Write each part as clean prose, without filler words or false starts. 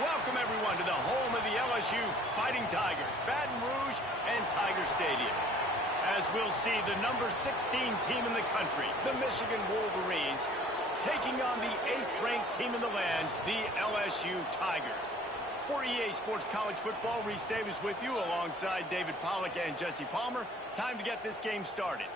Welcome, everyone, to the home of the LSU Fighting Tigers, Baton Rouge and Tiger Stadium. As we'll see, the number 16 team in the country, the Michigan Wolverines, taking on the 8th-ranked team in the land, the LSU Tigers. For EA Sports College Football, Reese Davis with you alongside David Pollack and Jesse Palmer. Time to get this game started.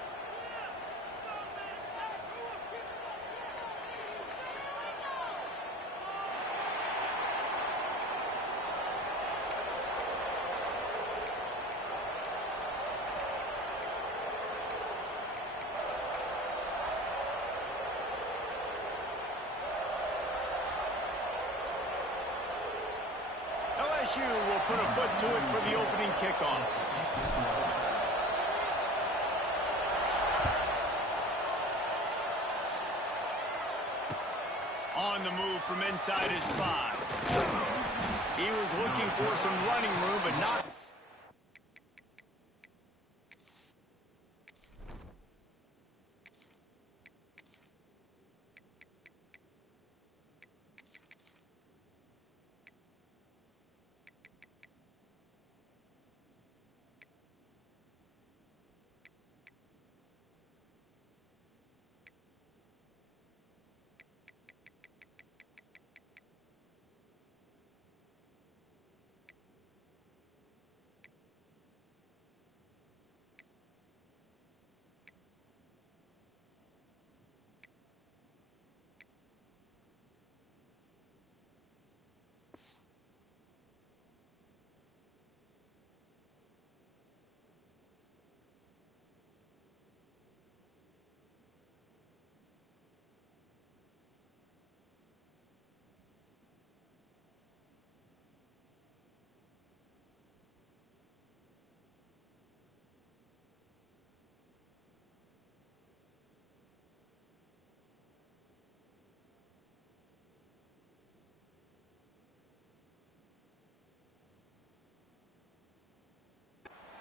LSU will put a foot to it for the opening kickoff. On the move from inside his 5. He was looking for some running room, but not.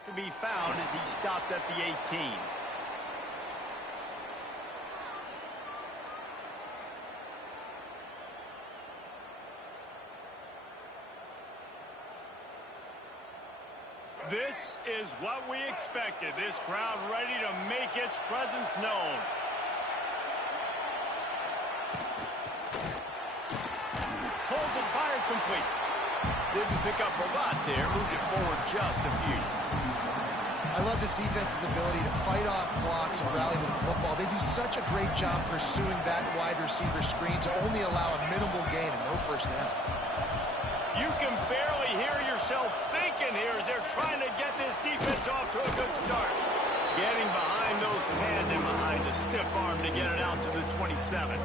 To be found as he stopped at the 18. This is what we expected. This crowd ready to make its presence known. Pulls and fired complete. Didn't pick up a lot there. Moved it forward just a few. I love this defense's ability to fight off blocks and rally to the football. They do such a great job pursuing that wide receiver screen to only allow a minimal gain and no first down. You can barely hear yourself thinking here as they're trying to get this defense off to a good start. Getting behind those pads and behind a stiff arm to get it out to the 27.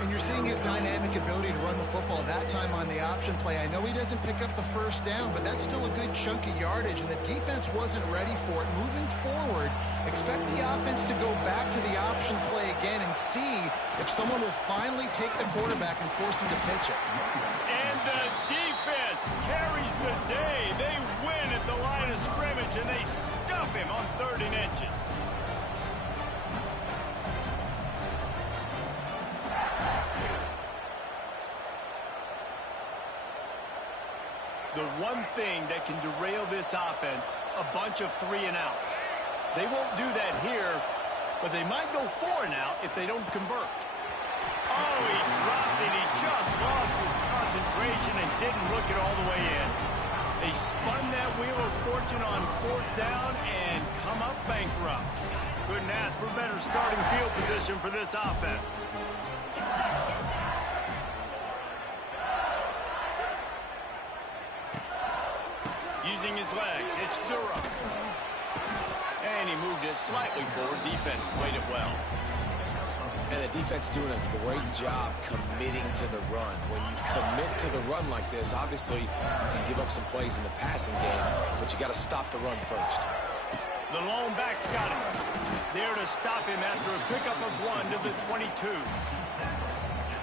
And you're seeing his dynamic ability to run the football that time on the option play. I know he doesn't pick up the first down, but that's still a good chunk of yardage, and the defense wasn't ready for it. Moving forward, expect the offense to go back to the option play again and see if someone will finally take the quarterback and force him to pitch it. And the defense carries the day. They win at the line of scrimmage, and they stuff him on 3rd and inches. The one thing that can derail this offense, a bunch of 3-and-outs. They won't do that here, but they might go 4-and-out if they don't convert. Oh, he dropped it. He just lost his concentration and didn't look it all the way in. They spun that wheel of fortune on 4th down and come up bankrupt. Couldn't ask for better starting field position for this offense. Using his legs, it's Durham. And he moved it slightly forward. Defense played it well. And the defense doing a great job committing to the run. When you commit to the run like this, obviously you can give up some plays in the passing game, but you got to stop the run first. The lone back's got him. There to stop him after a pickup of 1 to the 22.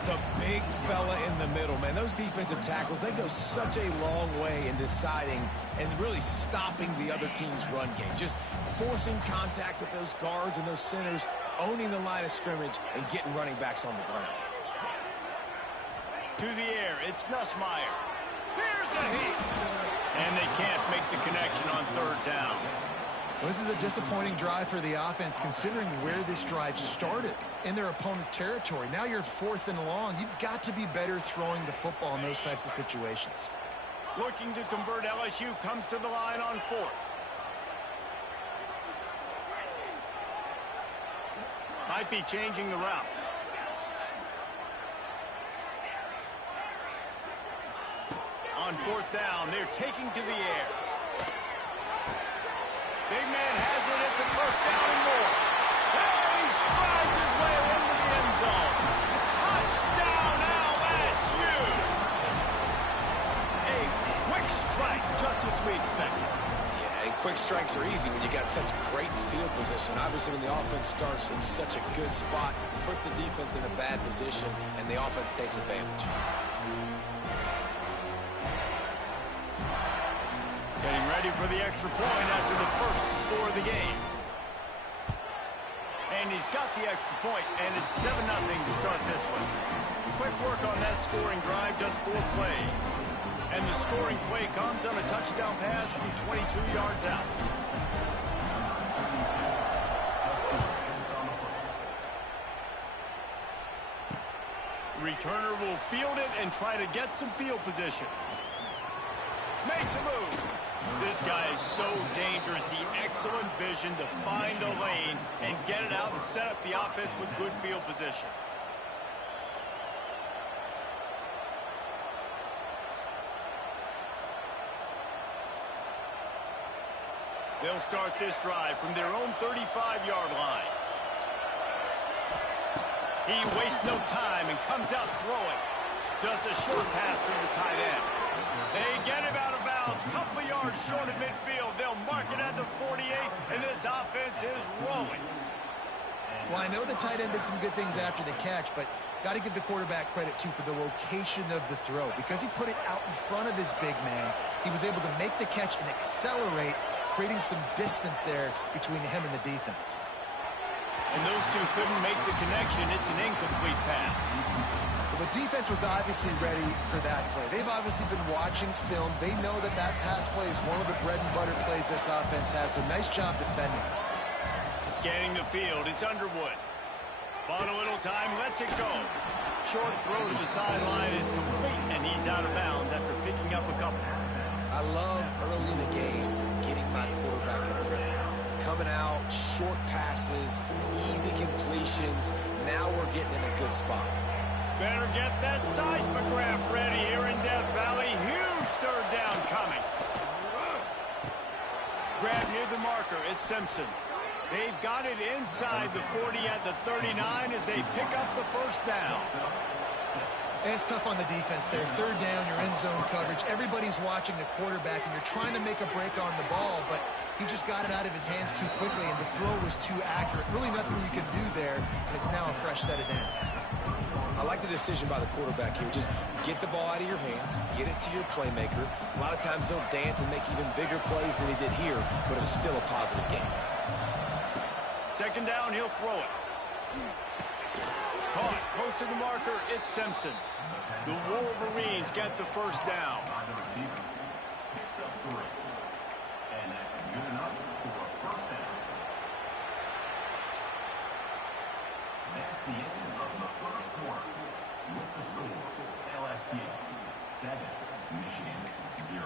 The big fella in the middle, man. Those defensive tackles, they go such a long way in deciding and really stopping the other team's run game. Just forcing contact with those guards and those centers, owning the line of scrimmage, and getting running backs on the ground. To the air, it's Nussmeier. Here's a heat. And they can't make the connection on third down. Well, this is a disappointing drive for the offense, considering where this drive started, in their opponent territory. Now you're 4th and long. You've got to be better throwing the football in those types of situations. Looking to convert, LSU comes to the line on 4th. Might be changing the route. On 4th down, they're taking to the air. Big man has it. It's a first down and more. And he strides his way into the end zone. Touchdown, LSU! A quick strike, just as we expected. Yeah, and quick strikes are easy when you got such great field position. Obviously, when the offense starts in such a good spot, puts the defense in a bad position, and the offense takes advantage. Getting ready for the extra point after the first score of the game. And he's got the extra point, and it's 7-0 to start this one. Quick work on that scoring drive, just 4 plays. And the scoring play comes on a touchdown pass from 22 yards out. Returner will field it and try to get some field position. Makes a move. This guy is so dangerous. The excellent vision to find a lane and get it out and set up the offense with good field position. They'll start this drive from their own 35-yard line. He wastes no time and comes out throwing. Just a short pass to the tight end. They get him out of bounds, couple yards short of midfield. They'll mark it at the 48, and this offense is rolling. Well, I know the tight end did some good things after the catch, but got to give the quarterback credit, too, for the location of the throw. Because he put it out in front of his big man, he was able to make the catch and accelerate, creating some distance there between him and the defense. And those two couldn't make the connection. It's an incomplete pass. Well, the defense was obviously ready for that play. They've obviously been watching film. They know that that pass play is one of the bread and butter plays this offense has, so nice job defending. Scanning the field, it's Underwood. Bought a little time, lets it go. Short throw to the sideline is complete, and he's out of bounds after picking up a couple. I love early in the game getting my quarterback in a rhythm. Coming out, short passes, easy completions. Now we're getting in a good spot. Better get that seismograph ready here in Death Valley. Huge third down coming. Grab near the marker. It's Simpson. They've got it inside the 40 at the 39 as they pick up the first down. And it's tough on the defense there. Third down, you're in zone coverage. Everybody's watching the quarterback, and you're trying to make a break on the ball, but he just got it out of his hands too quickly, and the throw was too accurate. Really nothing you can do there, and it's now a fresh set of downs. I like the decision by the quarterback here. Just get the ball out of your hands, get it to your playmaker. A lot of times they'll dance and make even bigger plays than he did here, but it was still a positive game. Second down, he'll throw it. Caught, close to the marker, it's Simpson. The Wolverines get the first down. That's the end of the first quarter. With the score, LSU 7, Michigan 0.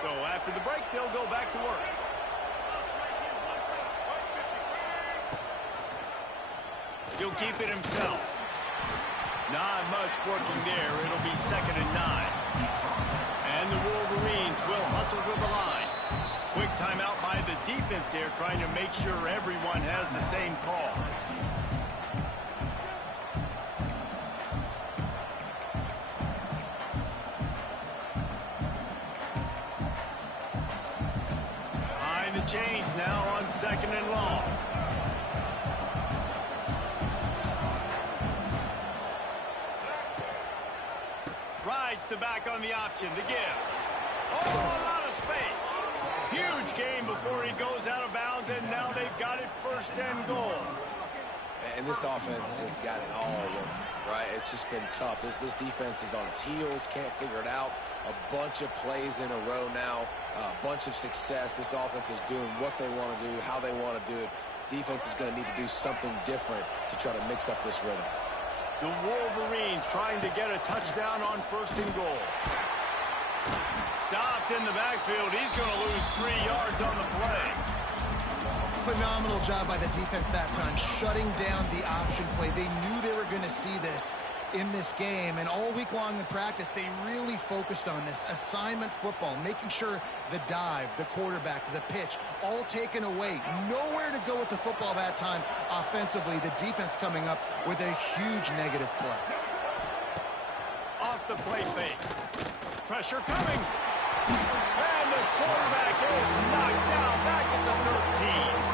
So after the break, they'll go back to work. He'll keep it himself. Not much working there. It'll be 2nd and 9. And the Wolverines will hustle to the line. Quick timeout by the defense there, trying to make sure everyone has the same call. Behind the chains now on 2nd and long. Rides the back on the option to give. Oh, a lot of space. Huge gain before he goes out of bounds, and now they've got it 1st and goal. And this offense has got it all working, right? It's just been tough. This defense is on its heels, can't figure it out. A bunch of plays in a row now, a bunch of success. This offense is doing what they want to do, how they want to do it. Defense is going to need to do something different to try to mix up this rhythm. The Wolverines trying to get a touchdown on 1st and goal. Stopped in the backfield. He's going to lose 3 yards on the play. Phenomenal job by the defense that time, shutting down the option play. They knew they were going to see this in this game, and all week long in practice, they really focused on this assignment football, making sure the dive, the quarterback, the pitch, all taken away. Nowhere to go with the football that time offensively. The defense coming up with a huge negative play. Off the play fake. Pressure coming. And the quarterback is knocked down back at the 13.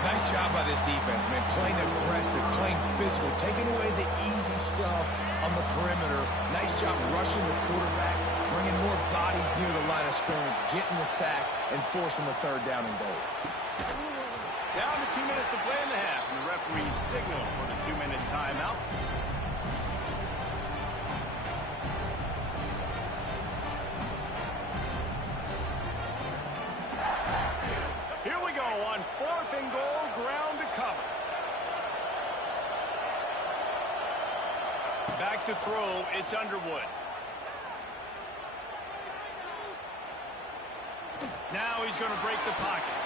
Nice job by this defense, man. Playing aggressive, playing physical, taking away the easy stuff on the perimeter. Nice job rushing the quarterback, bringing more bodies near the line of scrimmage, getting the sack, and forcing the 3rd down and goal. Down to 2 minutes to play in the half, and the referee signal for the 2-minute timeout. Here we go on 4th and goal, ground to cover. Back to throw, it's Underwood. Now he's going to break the pocket.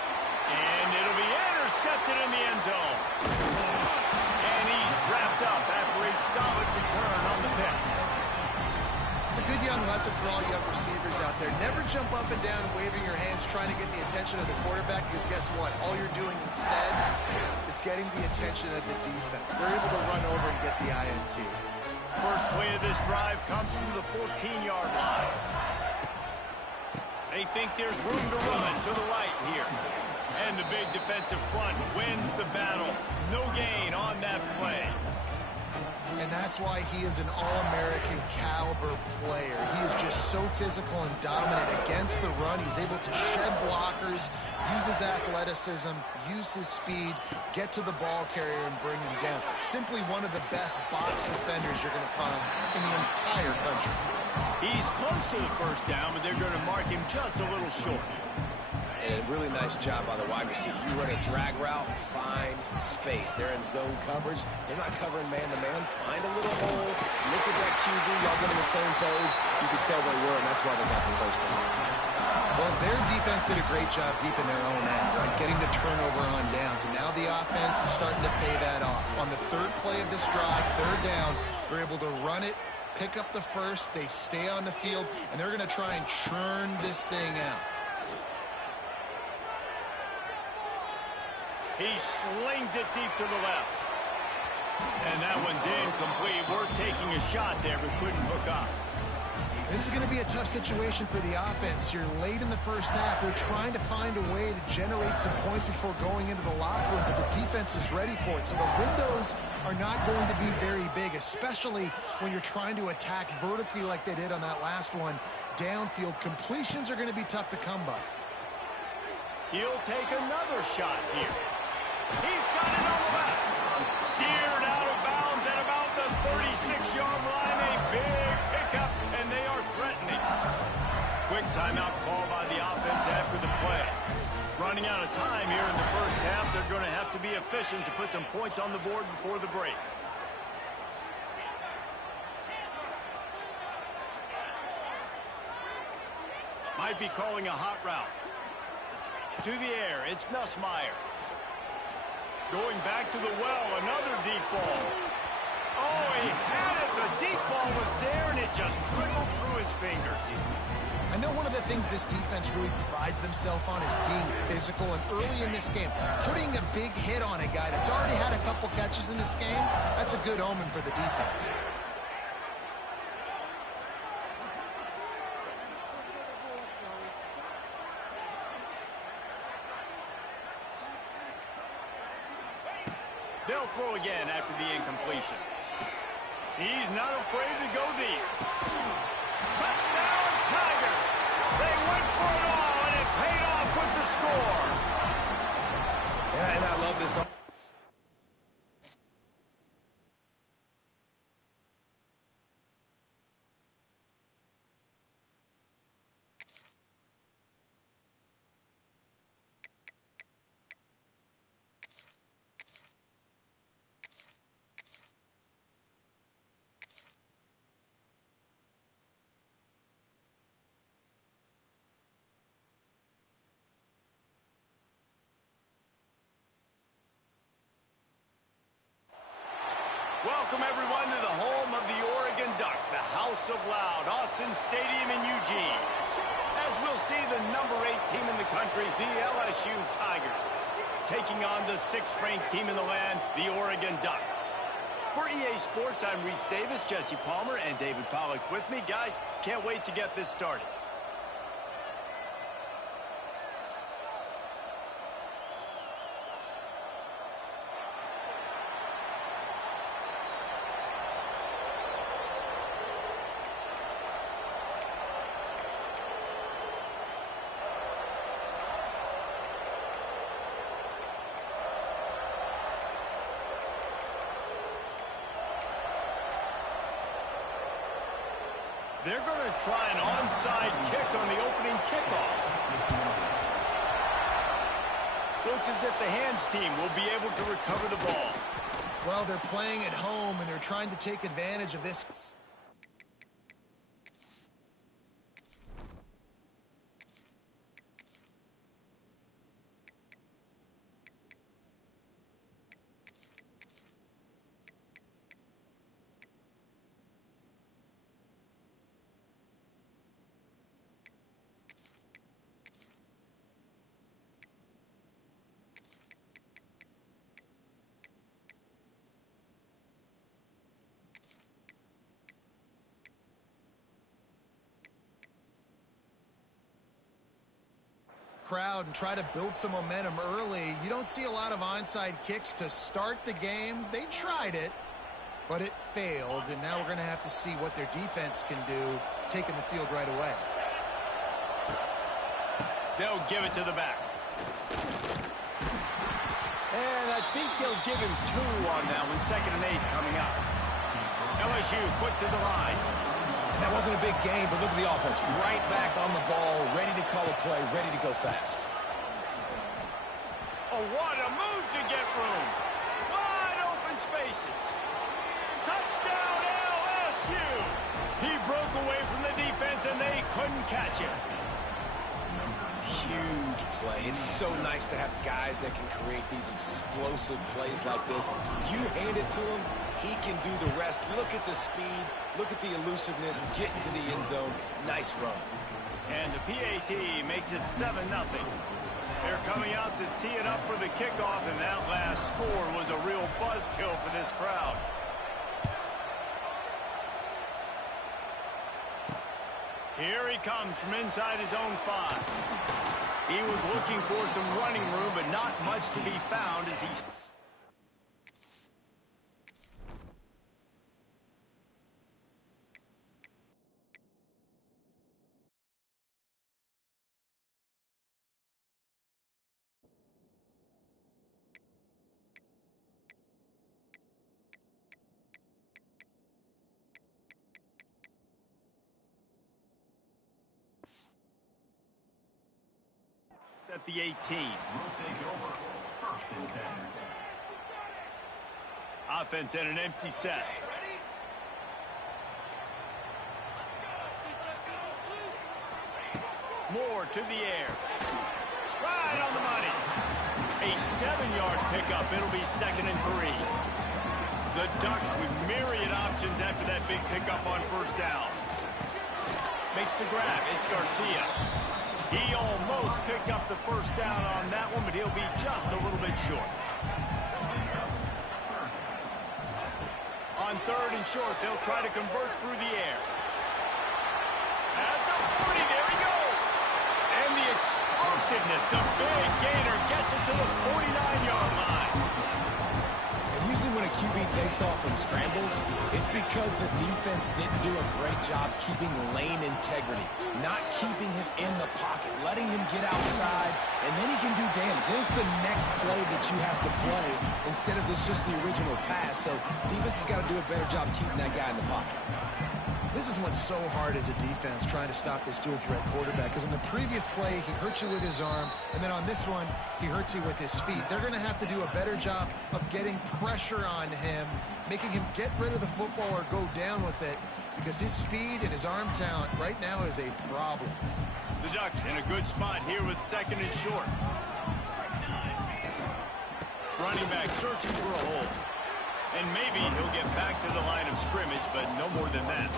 And it'll be intercepted in the end zone. And he's wrapped up after a solid return on the pick. It's a good young lesson for all young receivers out there. Never jump up and down waving your hands trying to get the attention of the quarterback, because guess what? All you're doing instead is getting the attention of the defense. They're able to run over and get the INT. First play of this drive comes from the 14-yard line. They think there's room to run to the right here. And the big defensive front wins the battle. No gain on that play. And that's why he is an all-American caliber player. He is just so physical and dominant against the run. He's able to shed blockers, use his athleticism, use his speed, get to the ball carrier and bring him down. Simply one of the best box defenders you're going to find in the entire country. He's close to the 1st down, but they're going to mark him just a little short. And a really nice job by the wide receiver. You run a drag route, find space. They're in zone coverage. They're not covering man-to-man. Find a little hole. Look at that QB. Y'all get on the same page. You can tell they were, and that's why they got the 1st down. Well, their defense did a great job deep in their own end, right? Getting the turnover on downs. And now the offense is starting to pay that off. On the 3rd play of this drive, 3rd down, they're able to run it, pick up the 1st. They stay on the field, and they're going to try and churn this thing out. He slings it deep to the left. And that one's incomplete. We're taking a shot there, but couldn't hook up. This is going to be a tough situation for the offense here. Late in the 1st half, they're trying to find a way to generate some points before going into the locker room, but the defense is ready for it. So the windows are not going to be very big, especially when you're trying to attack vertically like they did on that last one. Downfield completions are going to be tough to come by. He'll take another shot here. He's got it on the back. Steered out of bounds at about the 36-yard line. A big pickup, and they are threatening. Quick timeout call by the offense after the play. Running out of time here in the 1st half. They're going to have to be efficient to put some points on the board before the break. Might be calling a hot route. To the air, it's Nussmeier. Going back to the well, another deep ball. Oh, he had it. The deep ball was there, and it just trickled through his fingers. I know one of the things this defense really prides themselves on is being physical, and early in this game, putting a big hit on a guy that's already had a couple catches in this game, that's a good omen for the defense. They'll throw again after the incompletion. He's not afraid to go deep. Touchdown, Tigers! They went for it all, and And it paid off with the score. And I love this. Welcome, everyone, to the home of the Oregon Ducks, the House of Loud, Autzen Stadium in Eugene. As we'll see, the number 8 team in the country, the LSU Tigers, taking on the 6th-ranked team in the land, the Oregon Ducks. For EA Sports, I'm Reese Davis, Jesse Palmer, and David Pollack with me. Guys, can't wait to get this started. They're going to try an onside kick on the opening kickoff. Looks as if the hands team will be able to recover the ball. Well, they're playing at home, and they're trying to take advantage of this. Crowd and try to build some momentum early. You don't see a lot of onside kicks to start the game. They tried it, but it failed, and now we're going to have to see what their defense can do, taking the field right away. They'll give it to the back. And I think they'll give him 2 on that one. 2nd and 8 coming up. LSU quick to the line. And that wasn't a big game, but look at the offense. Right back on the ball, ready to call a play, ready to go fast. Oh, what a move to get room. Wide open spaces. Touchdown, LSU. He broke away from the defense, and they couldn't catch him. Huge play. It's so nice to have guys that can create these explosive plays like this. You hand it to him, he can do the rest. Look at the speed. Look at the elusiveness. Get into the end zone. Nice run. And the PAT makes it 7-0. They're coming out to tee it up for the kickoff, and that last score was a real buzzkill for this crowd. Here he comes from inside his own 5. He was looking for some running room, but not much to be found as he's... at the 18. Will take over. 1st and 10. Offense and an empty set. Moore to the air. Right on the money. A 7-yard pickup. It'll be 2nd and 3. The Ducks with myriad options after that big pickup on 1st down. Makes the grab. It's Garcia. He almost picked up the 1st down on that one, but he'll be just a little bit short. On 3rd and short, they'll try to convert through the air. At the 40, there he goes. And the explosiveness, the big gainer gets it to the 49-yard line. And usually when a QB takes breaks off and scrambles, it's because the defense didn't do a great job keeping lane integrity, not keeping him in the pocket, letting him get outside, and then he can do damage. Then it's the next play that you have to play instead of just the original pass. So defense has got to do a better job keeping that guy in the pocket. This is what's so hard as a defense, trying to stop this dual-threat quarterback, because on the previous play, he hurt you with his arm, and then on this one, he hurts you with his feet. They're going to have to do a better job of getting pressure on him, making him get rid of the football or go down with it, because his speed and his arm talent right now is a problem. The Ducks in a good spot here with 2nd and short. Running back searching for a hole. And maybe he'll get back to the line of scrimmage, but no more than that.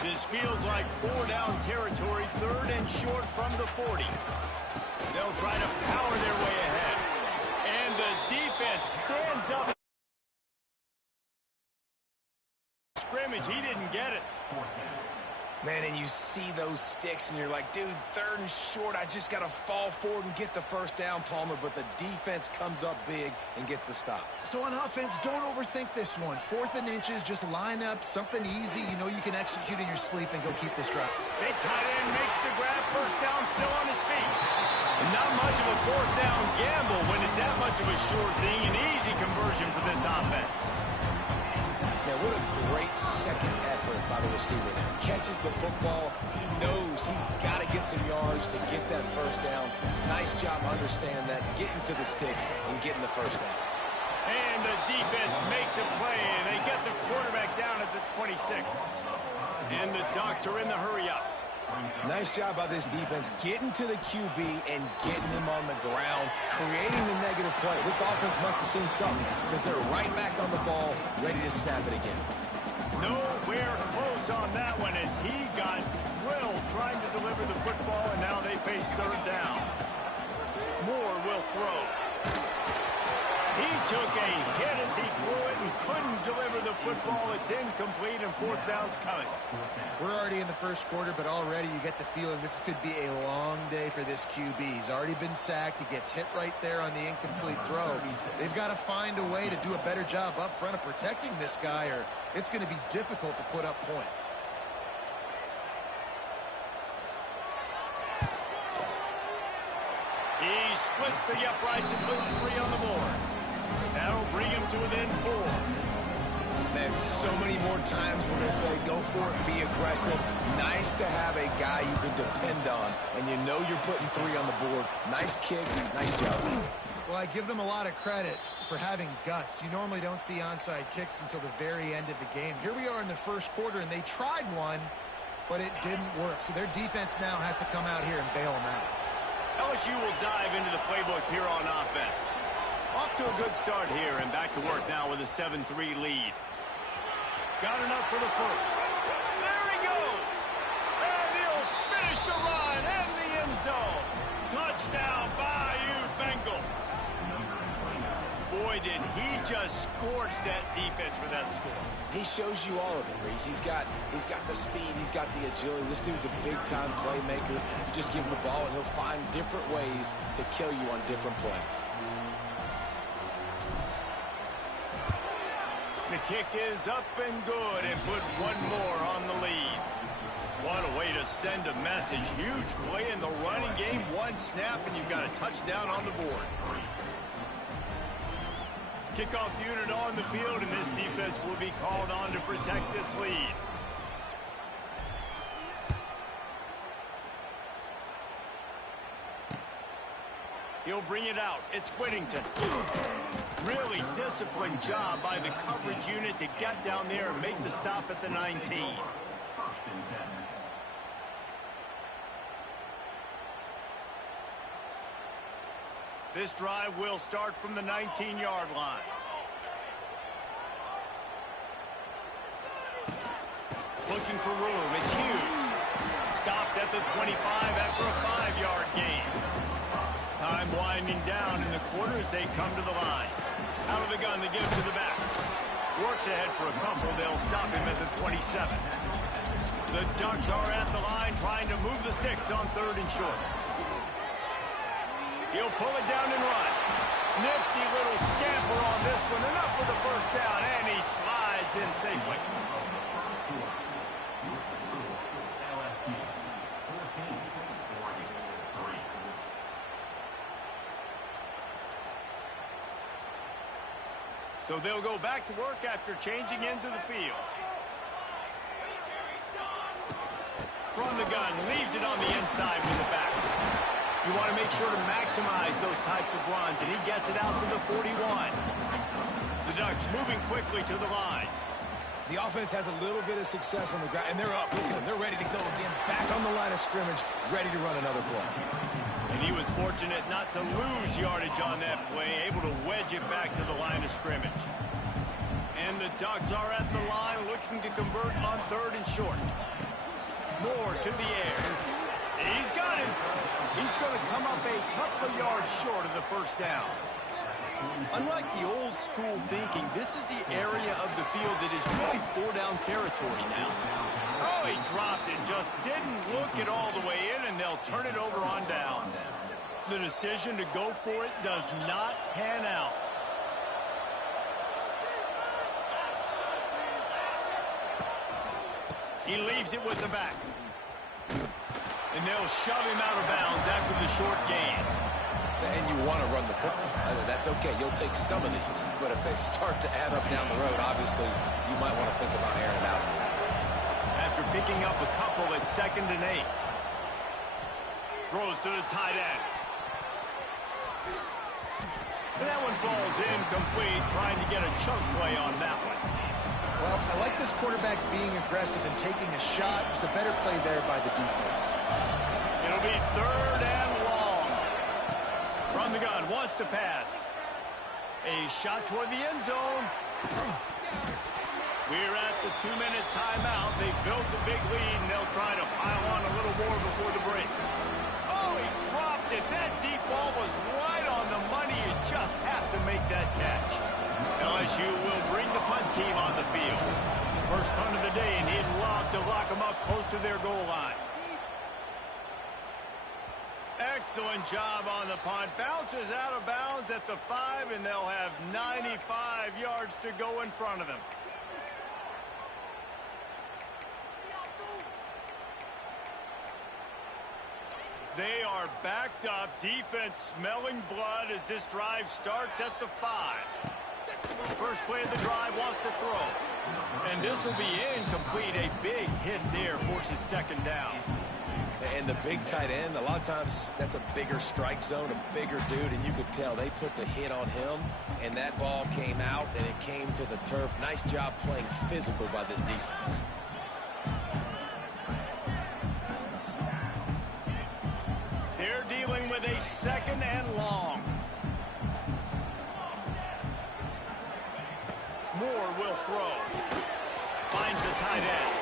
This feels like 4-down territory, 3rd and short from the 40. They'll try to power their way ahead. And the defense stands up. Scrimmage, he didn't get it. Man, and you see those sticks, and you're like, dude, 3rd and short, I just got to fall forward and get the first down, Palmer, but the defense comes up big and gets the stop. So on offense, don't overthink this one. 4th and inches, just line up something easy you know you can execute in your sleep and go keep this drive. Big tight end makes the grab, first down, still on his feet. And not much of a 4th down gamble when it's that much of a sure thing, an easy conversion for this offense. Now, what a great second effort by the receiver there. Catches the football. He knows he's got to get some yards to get that first down. Nice job understanding that, getting to the sticks and getting the first down. And the defense makes a play, and they get the quarterback down at the 26. And the Ducks are in the hurry-up. Nice job by this defense getting to the QB and getting him on the ground, creating the negative play. This offense must have seen something because they're right back on the ball, ready to snap it again. Nowhere close on that one as he got drilled trying to deliver the football, and now they face 3rd down. Moore will throw. He took a hit as he threw it and couldn't deliver the football. It's incomplete, and 4th down's coming. We're already in the first quarter, but already you get the feeling this could be a long day for this QB. He's already been sacked. He gets hit right there on the incomplete throw. They've got to find a way to do a better job up front of protecting this guy, or it's going to be difficult to put up points. He splits the uprights and puts 3 on the board. That'll bring him to within 4. Man, so many more times we're going to say, go for it, be aggressive. Nice to have a guy you can depend on, and you know you're putting 3 on the board. Nice kick, nice job. Well, I give them a lot of credit for having guts. You normally don't see onside kicks until the very end of the game. Here we are in the first quarter, and they tried one, but it didn't work. So their defense now has to come out here and bail them out. LSU will dive into the playbook here on offense. Off to a good start here and back to work now with a 7-3 lead. Got enough for the first. There he goes. And he'll finish the run in the end zone. Touchdown, Bayou Bengals. Boy, did he just scorch that defense for that score. He shows you all of it, Reese. He's got the speed. He's got the agility. This dude's a big-time playmaker. You just give him the ball, and he'll find different ways to kill you on different plays. The kick is up and good and put 1 more on the lead. What a way to send a message. Huge play in the running game. 1 snap, and you've got a touchdown on the board. Kickoff unit on the field, and this defense will be called on to protect this lead. He'll bring it out. It's Whittington. Really disciplined job by the coverage unit to get down there and make the stop at the 19. This drive will start from the 19-yard line. Looking for room. It's Hughes. Stopped at the 25 after a 5-yard gain. Time winding down in the quarter as they come to the line. Out of the gun, they give it to the back. Works ahead for a couple. They'll stop him at the 27. The Ducks are at the line trying to move the sticks on 3rd and short. He'll pull it down and run. Nifty little scamper on this one. Enough for the first down. slides in safely. LSU 14, Oregon 3. So they'll go back to work after changing into the field. From the gun, leaves it on the inside with the back. You want to make sure to maximize those types of runs, and he gets it out to the 41. The Ducks moving quickly to the line. The offense has a little bit of success on the ground, and they're up. Look at them. They're ready to go again. Back on the line of scrimmage, ready to run another play. And he was fortunate not to lose yardage on that play, able to wedge it back to the line of scrimmage. And the Ducks are at the line looking to convert on 3rd and short. Moore to the air. He's got him. He's going to come up a couple of yards short of the first down. Unlike the old school thinking, this is the area of the field that is really 4-down territory now. Oh, he dropped it, just didn't look it all the way in, and they'll turn it over on downs. The decision to go for it does not pan out. He leaves it with the back. And they'll shove him out of bounds after the short gain. And you want to run the football. That's okay. You'll take some of these. But if they start to add up down the road, obviously, you might want to think about airing it out. After picking up a couple at 2nd and 8. Throws to the tight end. And that one falls incomplete, trying to get a chunk play on that one. Well, I like this quarterback being aggressive and taking a shot. Just a better play there by the defense. It'll be 3rd and long. From the gun, wants to pass. A shot toward the end zone. We're at the 2-minute timeout. They've built a big lead, and they'll try to pile on a little more before the break. Oh, he dropped it. That deep ball was right on the money. You just have to make that catch. LSU will bring the punt team on the field. First punt of the day, and he'd love to lock them up close to their goal line. Excellent job on the punt. Bounces out of bounds at the 5, and they'll have 95 yards to go in front of them. They are backed up. Defense smelling blood as this drive starts at the 5. First play of the drive, wants to throw. And this will be incomplete. A big hit there forces 2nd down. And the big tight end, a lot of times that's a bigger strike zone, a bigger dude, and you could tell they put the hit on him, and that ball came out, and it came to the turf. Nice job playing physical by this defense. They're dealing with a 2nd and long. Moore will throw. Finds the tight end.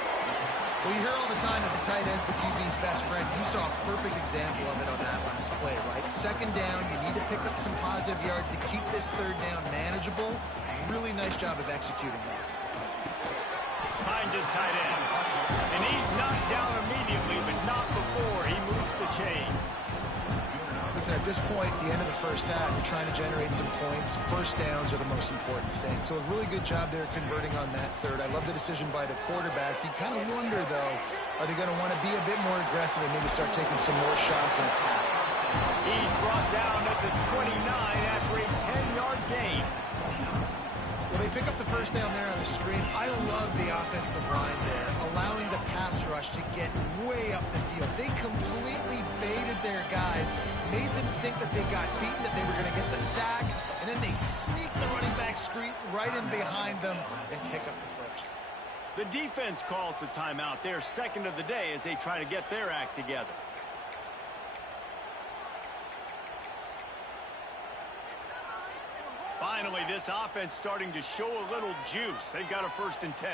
Well, you hear all the time that the tight end's the QB's best friend. You saw a perfect example of it on that last play, right? 2nd down, you need to pick up some positive yards to keep this 3rd down manageable. Really nice job of executing that. Finds his tight end. And he's knocked down immediately, but not before he moves the chains. Listen, at this point, the end of the first half, you're trying to generate some points. First downs are the most important thing. So a really good job there converting on that 3rd. I love the decision by the quarterback. You kind of wonder, though, are they going to want to be a bit more aggressive and maybe start taking some more shots and attack? He's brought down at the 29 after a 10-yard gain. Well, they pick up the first down there on the screen. I love the offensive line there, allowing the pass rush to get way up the field. They completely baited their guys, made them think that they got beaten, that they were going to get the sack, and then they sneak the running back screen right in behind them and pick up the first. The defense calls the timeout. They're 2nd of the day as they try to get their act together. Finally, this offense starting to show a little juice. They've got a 1st and 10.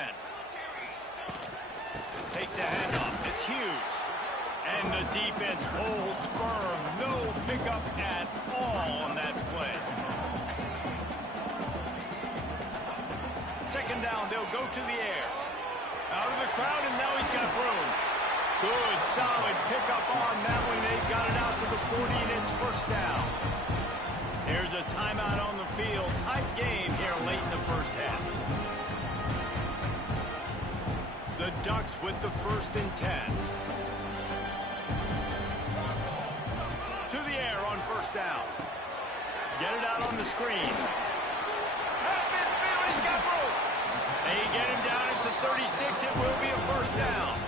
Takes the handoff. It's Hughes. And the defense holds firm. No pickup at all on that play. 2nd down, they'll go to the air. Out of the crowd, and now he's got room. Good, solid pickup on that one. They've got it out to the 40, and it's 1st down. There's a timeout on the field. Tight game here late in the first half. The Ducks with the 1st and 10. To the air on 1st down. Get it out on the screen. At midfield, he's got room. They get him down at the 36. It will be a 1st down.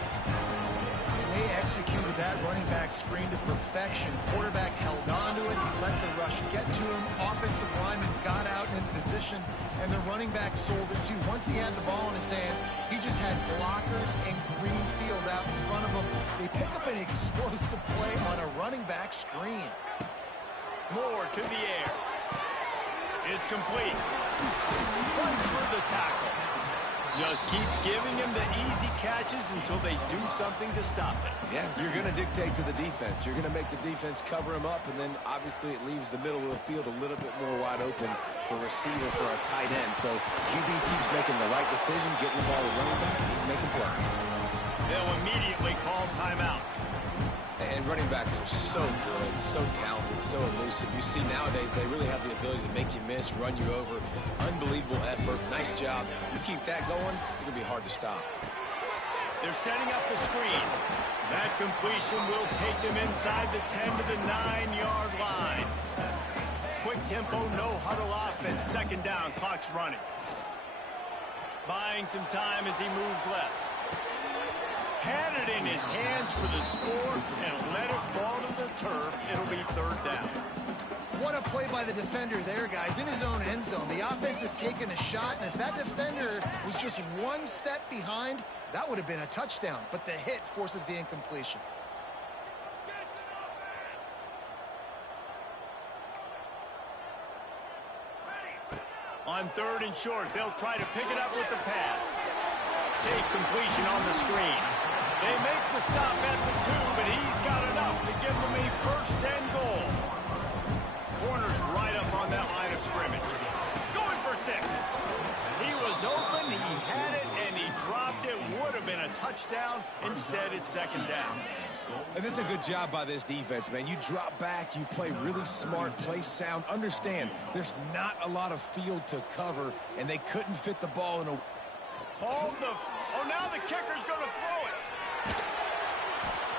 And they executed that running back screen to perfection. Quarterback held on to it. He let the rush get to him. Offensive lineman got out in position, and the running back sold it too. Once he had the ball in his hands, he just had blockers and green field out in front of him. They pick up an explosive play on a running back screen. Moore to the air. It's complete. Runs for the tackle. Just keep giving him the easy catches until they do something to stop it. Yeah, you're going to dictate to the defense. You're going to make the defense cover him up, and then obviously it leaves the middle of the field a little bit more wide open for receiver for a tight end. So QB keeps making the right decision, getting the ball to running back, and he's making plays. They'll immediately call timeout. And running backs are so good, so talented, so elusive. You see nowadays they really have the ability to make you miss, run you over. Unbelievable effort. Nice job. You keep that going, it's going to be hard to stop. They're setting up the screen. That completion will take them inside the 10 to the 9-yard line. Quick tempo, no huddle offense. 2nd down, clock's running. Buying some time as he moves left. Had it in his hands for the score and let it fall to the turf. It'll be 3rd down. What a play by the defender there, guys. In his own end zone, the offense has taken a shot, and if that defender was just one step behind, that would have been a touchdown. But the hit forces the incompletion. On 3rd and short, they'll try to pick it up with the pass. Safe completion on the screen. They make the stop at the 2, but he's got enough to give them a 1st and goal. Corner's right up on that line of scrimmage. Going for 6. He was open, he had it, and he dropped it. Would have been a touchdown. Instead, it's 2nd down. And that's a good job by this defense, man. You drop back, you play really smart, play sound. Understand, there's not a lot of field to cover, and they couldn't fit the ball in a... Oh, now the kicker's going to throw it.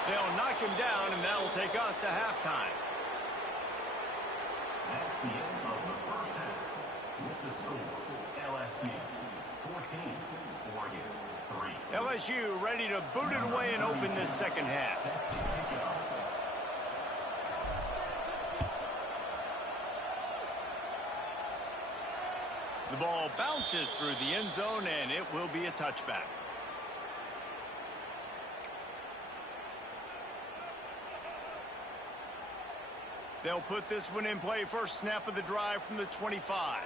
They'll knock him down, and that'll take us to halftime. That's the end of the 1st half. With the score, LSU 14, Oregon 3. LSU ready to boot it away and open this 2nd half. The ball bounces through the end zone, and it will be a touchback. They'll put this one in play. First snap of the drive from the 25.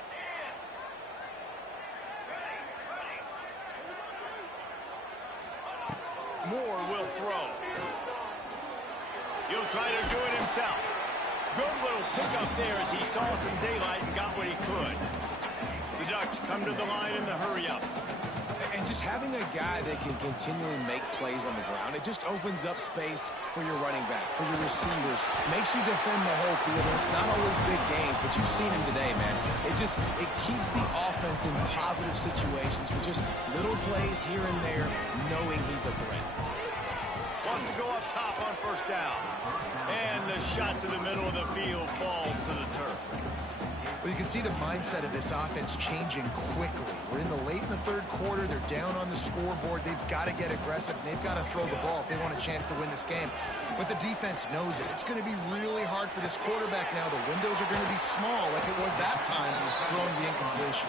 Moore will throw. He'll try to do it himself. Good little pickup there as he saw some daylight and got what he could. The Ducks come to the line in the hurry-up. And just having a guy that can continually make plays on the ground, it just opens up space for your running back, for your receivers, makes you defend the whole field. And it's not always big gains, but you've seen him today, man. It keeps the offense in positive situations with just little plays here and there, knowing he's a threat. Wants to go up top on 1st down. And the shot to the middle of the field falls to the turf. Well, you can see the mindset of this offense changing quickly. We're in the 3rd quarter. They're down on the scoreboard. They've got to get aggressive. They've got to throw the ball if they want a chance to win this game. But the defense knows it. It's going to be really hard for this quarterback now. The windows are going to be small like it was that time throwing the incompletion.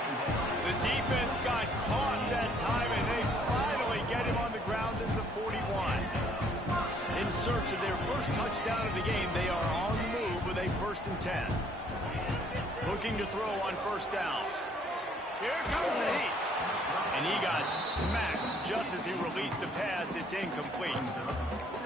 The defense got caught that time, and they finally get him on the ground at the 41. In search of their first touchdown of the game, they are on the move with a 1st and 10. Looking to throw on 1st down. Here comes the heat. And he got smacked just as he released the pass. It's incomplete.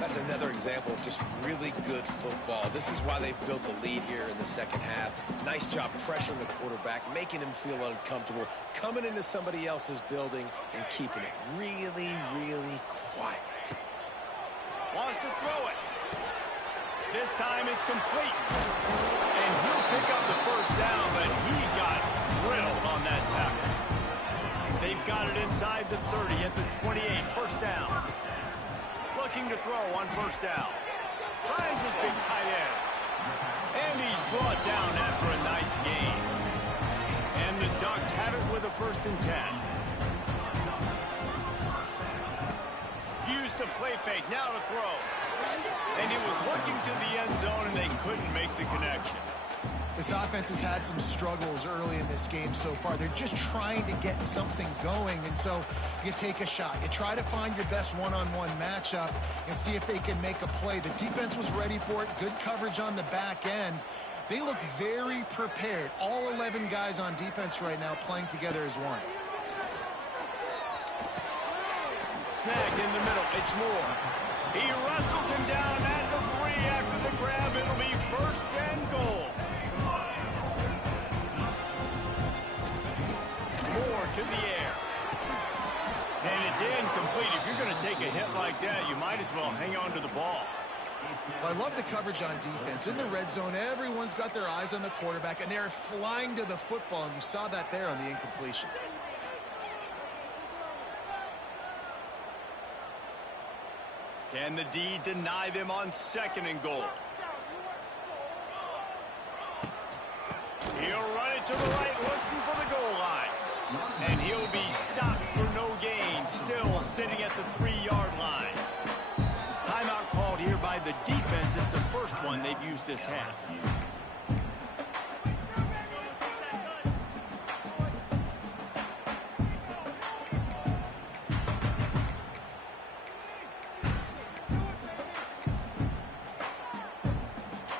That's another example of just really good football. This is why they've built the lead here in the 2nd half. Nice job pressuring the quarterback, making him feel uncomfortable, coming into somebody else's building and keeping it really, really quiet. Wants to throw it. This time it's complete. And he'll pick up the 1st down, but he got drilled on that tackle. They've got it inside the 30 at the 28. 1st down. looking to throw on first down. Finds his big tight end. And he's brought down after a nice gain. And the Ducks have it with a 1st and 10. Used the play fake, now to throw. And he was looking to the end zone, and they couldn't make the connection. This offense has had some struggles early in this game so far. They're just trying to get something going, and so you take a shot. You try to find your best one-on-one matchup and see if they can make a play. The defense was ready for it. Good coverage on the back end. They look very prepared. All 11 guys on defense right now playing together as one. Snagged in the middle. It's Moore. He wrestles him down at the 3 after the grab. It'll be 1st and goal. Moore to the air. And it's incomplete. If you're going to take a hit like that, you might as well hang on to the ball. Well, I love the coverage on defense. In the red zone, everyone's got their eyes on the quarterback, and they're flying to the football, and you saw that there on the incompletion. Can the D deny them on 2nd and goal? He'll run it to the right, looking for the goal line. And he'll be stopped for no gain, still sitting at the 3-yard line. Timeout called here by the defense. It's the first one they've used this half.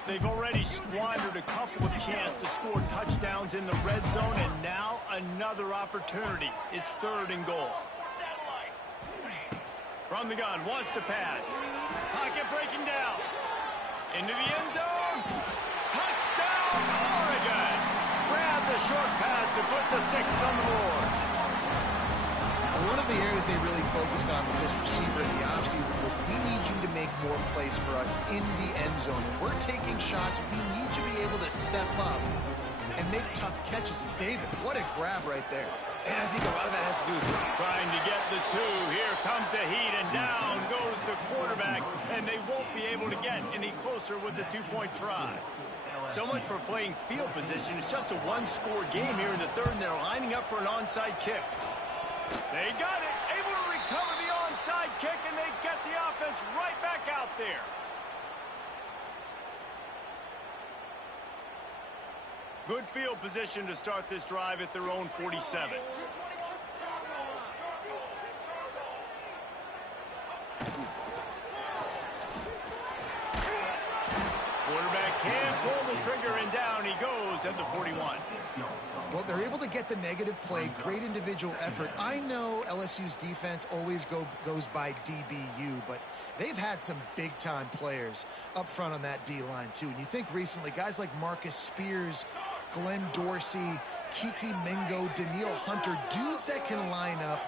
They've already squandered a couple of chances to score touchdowns in the red zone, and now another opportunity. It's 3rd and goal. From the gun, wants to pass. Pocket breaking down. Into the end zone. Touchdown, Oregon! Grab the short pass to put the 6 on the board. One of the areas they really focused on with this receiver in the offseason was, we need you to make more plays for us in the end zone. When we're taking shots, we need you to be able to step up and make tough catches. And David, what a grab right there. And I think a lot of that has to do with Trying to get the 2. Here comes the heat, and down goes the quarterback, and they won't be able to get any closer with the 2-point try. So much for playing field position. It's just a 1-score game here in the 3rd, and they're lining up for an onside kick. They got it, able to recover the onside kick, and they get the offense right back out there. Good field position to start this drive at their own 47. Quarterback can pull the trigger, and down he goes at the 41. Well, they're able to get the negative play, great individual effort. I know LSU's defense always goes by DBU, but they've had some big-time players up front on that D-line, too. And you think recently, guys like Marcus Spears, Glenn Dorsey, Kiki Mingo, Daniil Hunter, dudes that can line up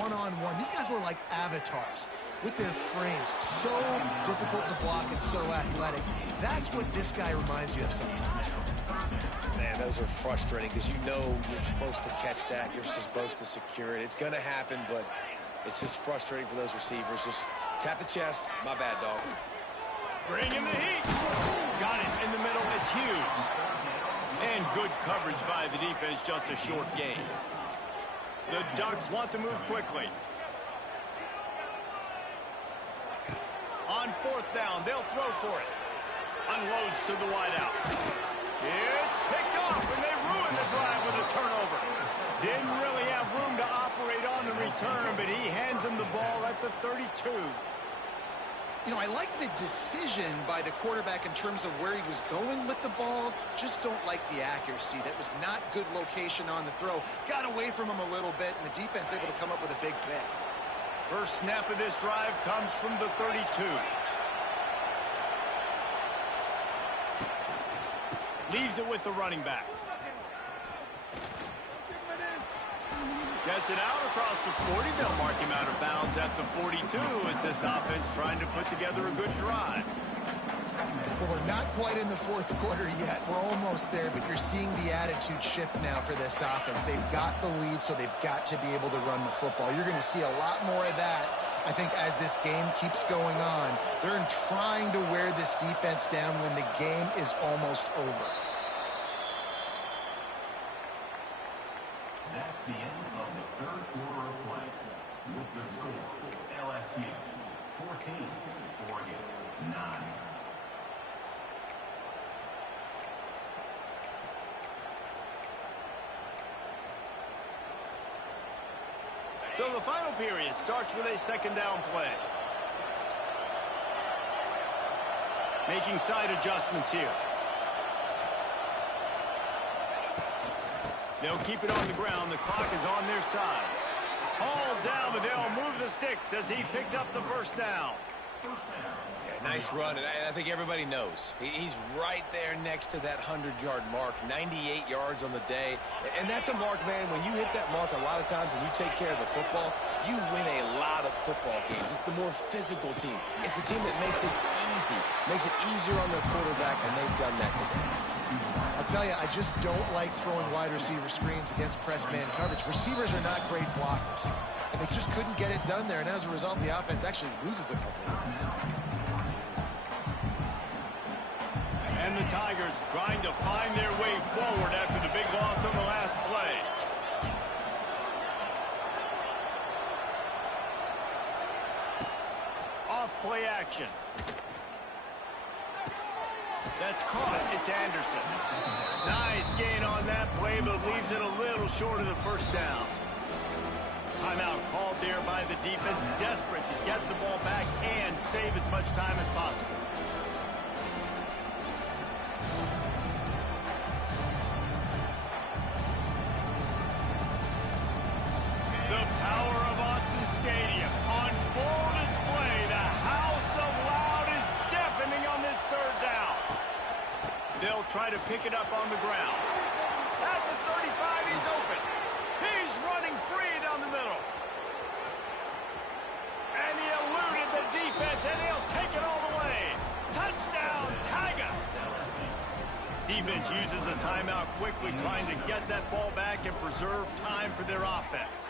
one-on-one. These guys were like avatars with their frames. So difficult to block and so athletic. That's what this guy reminds you of sometimes. Man, those are frustrating because you know you're supposed to catch that. You're supposed to secure it. It's going to happen, but it's just frustrating for those receivers. Just tap the chest. My bad, dog. Bring in the heat. Got it in the middle. It's Hughes. And good coverage by the defense, just a short gain. The Ducks want to move quickly. On 4th down, they'll throw for it. Unloads to the wideout. It's picked off, and they ruin the drive with a turnover. Didn't really have room to operate on the return, but he hands him the ball at the 32. You know, I like the decision by the quarterback in terms of where he was going with the ball. Just don't like the accuracy. That was not good location on the throw. Got away from him a little bit, and the defense able to come up with a big pick. First snap of this drive comes from the 32. Leaves it with the running back. Gets it out across the 40. They'll mark him out of bounds at the 42 as this offense trying to put together a good drive. Well, we're not quite in the 4th quarter yet. We're almost there, but you're seeing the attitude shift now for this offense. They've got the lead, so they've got to be able to run the football. You're going to see a lot more of that I think as this game keeps going on, they're trying to wear this defense down when the game is almost over. That's the end of the third quarter of play. With the score, LSU 14, Oregon 9. So the final period starts with a second down play. Making side adjustments here. They'll keep it on the ground. The clock is on their side. Hauled down, but they'll move the sticks as he picks up the first down. Yeah, nice run, and I think everybody knows. He's right there next to that 100-yard mark, 98 yards on the day. And that's a mark, man, when you hit that mark a lot of times and you take care of the football, you win a lot of football games. It's the more physical team. It's the team that makes it easy, makes it easier on their quarterback, and they've done that today. I'll tell you, I just don't like throwing wide receiver screens against press man coverage. Receivers are not great blockers, and they just couldn't get it done there, and as a result, the offense actually loses a couple of yards. And the Tigers trying to find their way forward after the big loss on the last play. Off play action. That's caught. It's Anderson. Nice gain on that play, but leaves it a little short of the first down. Timeout called there by the defense, desperate to get the ball back and save as much time as possible. The power of Autzen Stadium on full display. The house of loud is deafening on this third down. They'll try to pick it up on the ground. At the 35, he's open. He's running free down the middle. And he eluded the defense, and he'll take it all the way. Touchdown, Tigers. Defense uses a timeout quickly, trying to get that ball back and preserve time for their offense.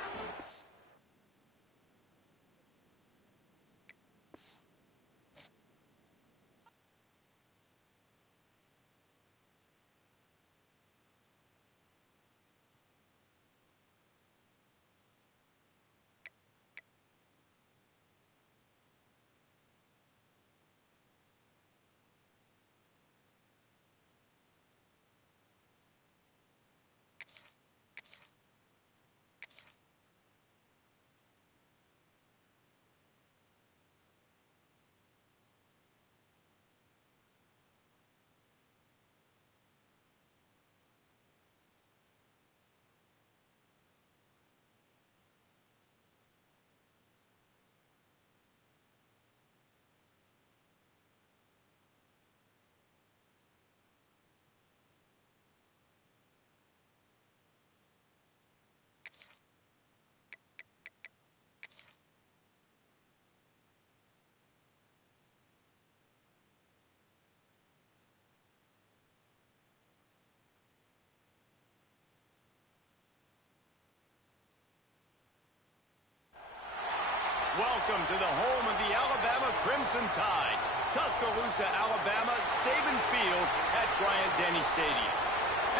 Welcome to the home of the Alabama Crimson Tide. Tuscaloosa, Alabama, Saban Field at Bryant-Denny Stadium.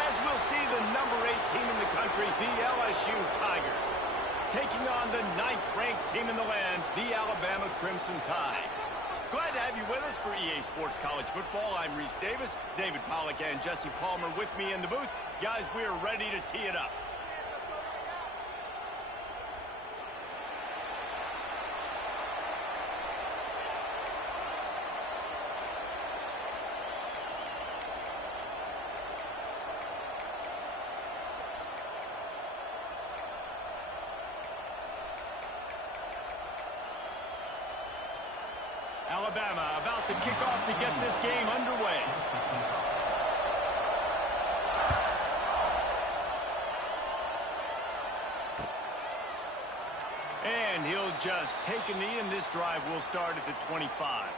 As we'll see the number 8 team in the country, the LSU Tigers, taking on the 9th-ranked team in the land, the Alabama Crimson Tide. Glad to have you with us for EA Sports College Football. I'm Reese Davis, David Pollack and Jesse Palmer with me in the booth. Guys, we are ready to tee it up. Alabama about to kick off to get this game underway. And he'll just take a knee, and this drive will start at the 25.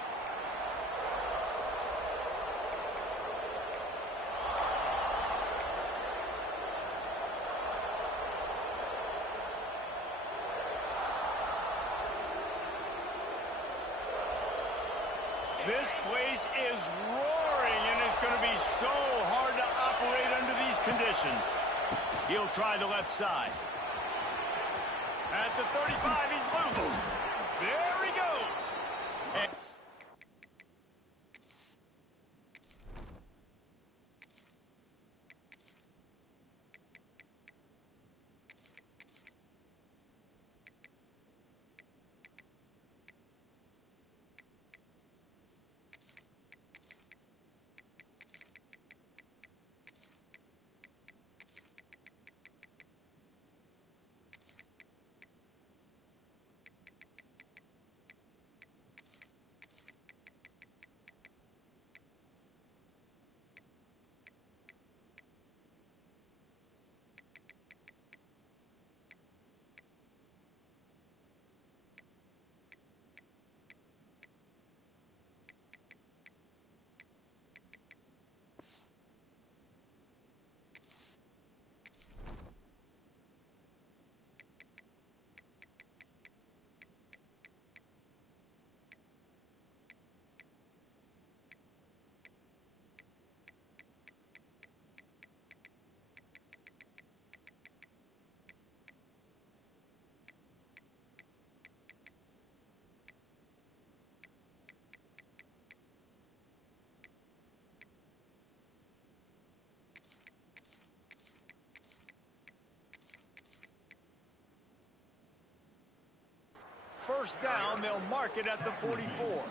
This place is roaring, and it's going to be so hard to operate under these conditions. He'll try the left side. At the 35, he's loose. There he goes. And first down, they'll mark it at the 44.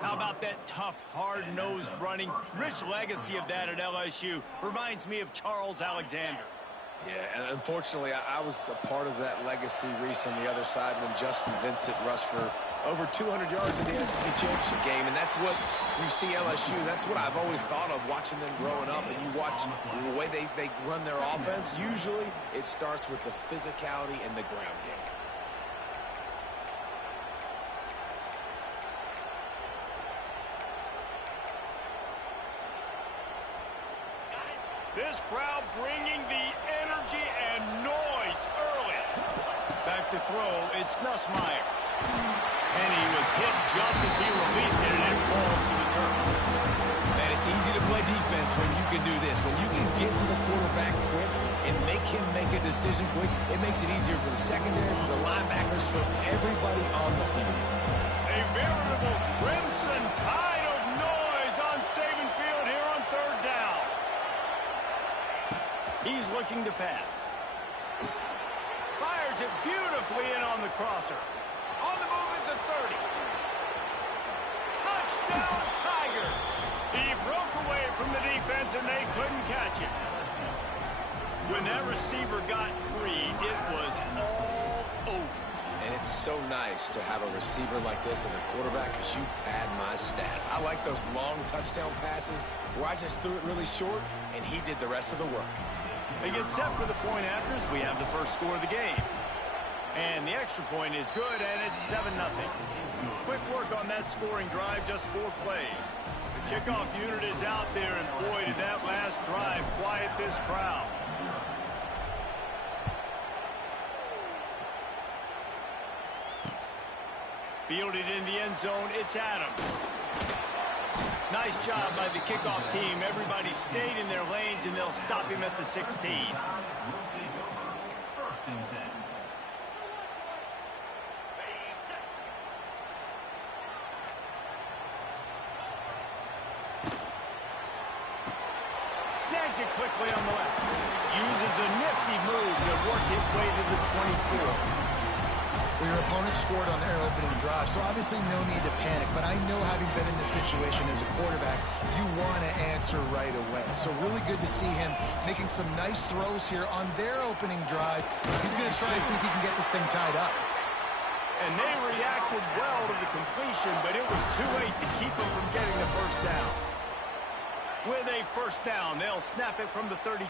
How about that tough, hard-nosed running? Rich legacy of that at LSU. Reminds me of Charles Alexander. Yeah, and unfortunately, I was a part of that legacy, Reese, on the other side when Justin Vincent rushed for over 200 yards in the SEC championship game, and that's what you see LSU. That's what I've always thought of watching them growing up, and you watch the way they run their offense. Usually, it starts with the physicality and the ground game. This crowd bringing the energy and noise early. Back to throw, it's Nussmeier. And he was hit just as he released it, and it falls to the turf. Man, it's easy to play defense when you can do this. When you can get to the quarterback quick and make him make a decision quick, it makes it easier for the secondary, for the linebackers, for everybody on the field. A veritable crimson tide of noise on Saban Field here on third down. He's looking to pass. Fires it beautifully in on the crosser. On the move at the 30. Touchdown, Tigers! He broke away from the defense, and they couldn't catch it. When that receiver got free, it was all over. And it's so nice to have a receiver like this as a quarterback because you pad my stats. I like those long touchdown passes where I just threw it really short, and he did the rest of the work. They get set for the point afters. We have the first score of the game. And the extra point is good, and it's 7-0. Quick work on that scoring drive, just 4 plays. The kickoff unit is out there, and boy, did that last drive quiet this crowd. Fielded in the end zone, it's Adams. Nice job by the kickoff team. Everybody stayed in their lanes, and they'll stop him at the 16. Snags it quickly on the left. Uses a nifty move to work his way to the 24. Well, your opponent scored on their opening drive, so obviously no need to panic. But I know, having been in this situation as a quarterback, you want to answer right away. So really good to see him making some nice throws here on their opening drive. He's going to try and see if he can get this thing tied up. And they reacted well to the completion, but it was too late to keep him from getting the first down. With a first down, they'll snap it from the 32.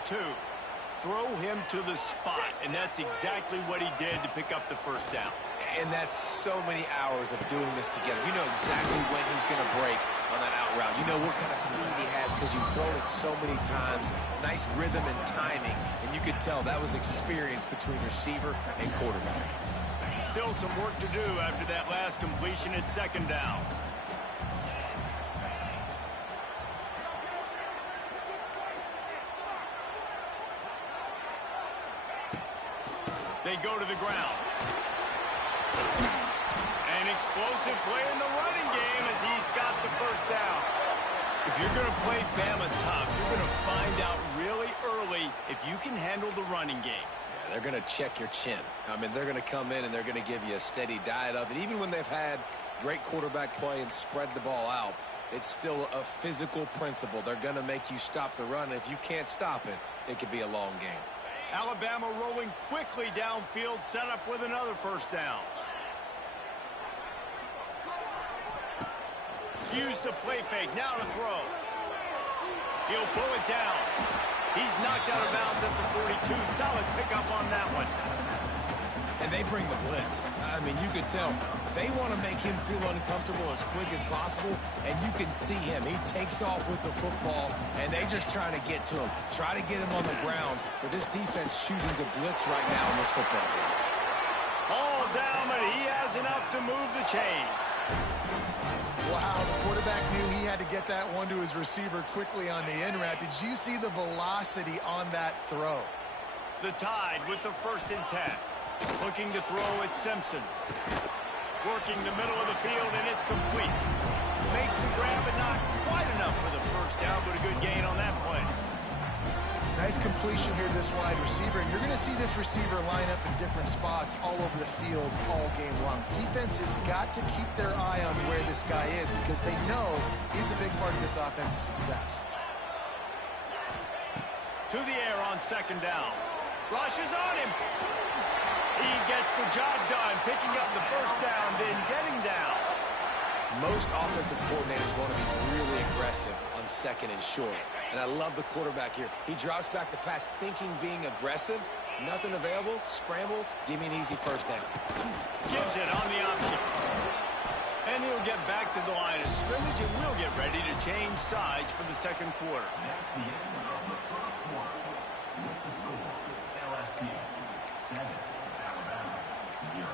Throw him to the spot, and that's exactly what he did to pick up the first down. And that's so many hours of doing this together. You know exactly when he's going to break on that out route. You know what kind of speed he has because you've thrown it so many times. Nice rhythm and timing, and you could tell that was experience between receiver and quarterback. Still some work to do after that last completion at second down. They go to the ground. An explosive play in the running game as he's got the first down. If you're going to play Bama tough, you're going to find out really early if you can handle the running game. Yeah, they're going to check your chin. I mean, they're going to come in and they're going to give you a steady diet of it. Even when they've had great quarterback play and spread the ball out, it's still a physical principle. They're going to make you stop the run. If you can't stop it, it could be a long game. Alabama rolling quickly downfield, set up with another first down. Use the play fake, now to throw. He'll pull it down. He's knocked out of bounds at the 42. Solid pickup on that one. And they bring the blitz. I mean, you could tell they want to make him feel uncomfortable as quick as possible, and you can see him. He takes off with the football, and they just trying to get to him, try to get him on the ground, but this defense choosing to blitz right now in this football game. All down, but he has enough to move the chains. Wow, the quarterback knew he had to get that one to his receiver quickly on the in route. Did you see the velocity on that throw? The Tide with the 1st and 10. Looking to throw at Simpson. Working the middle of the field, and it's complete. Makes the grab, but not quite enough for the first down, but a good gain on that play. Nice completion here to this wide receiver, and you're going to see this receiver line up in different spots all over the field all game long. Defense has got to keep their eye on where this guy is because they know he's a big part of this offense's success. To the air on 2nd down. Rushes on him. He gets the job done, picking up the first down, then getting down. Most offensive coordinators want to be really aggressive on 2nd and short. And I love the quarterback here. He drops back the pass thinking being aggressive. Nothing available. Scramble. Give me an easy first down. Gives it on the option. And he'll get back to the line of scrimmage, and we'll get ready to change sides for the 2nd quarter. That's the end of the first quarter. With the score, LSU 7, Alabama 0.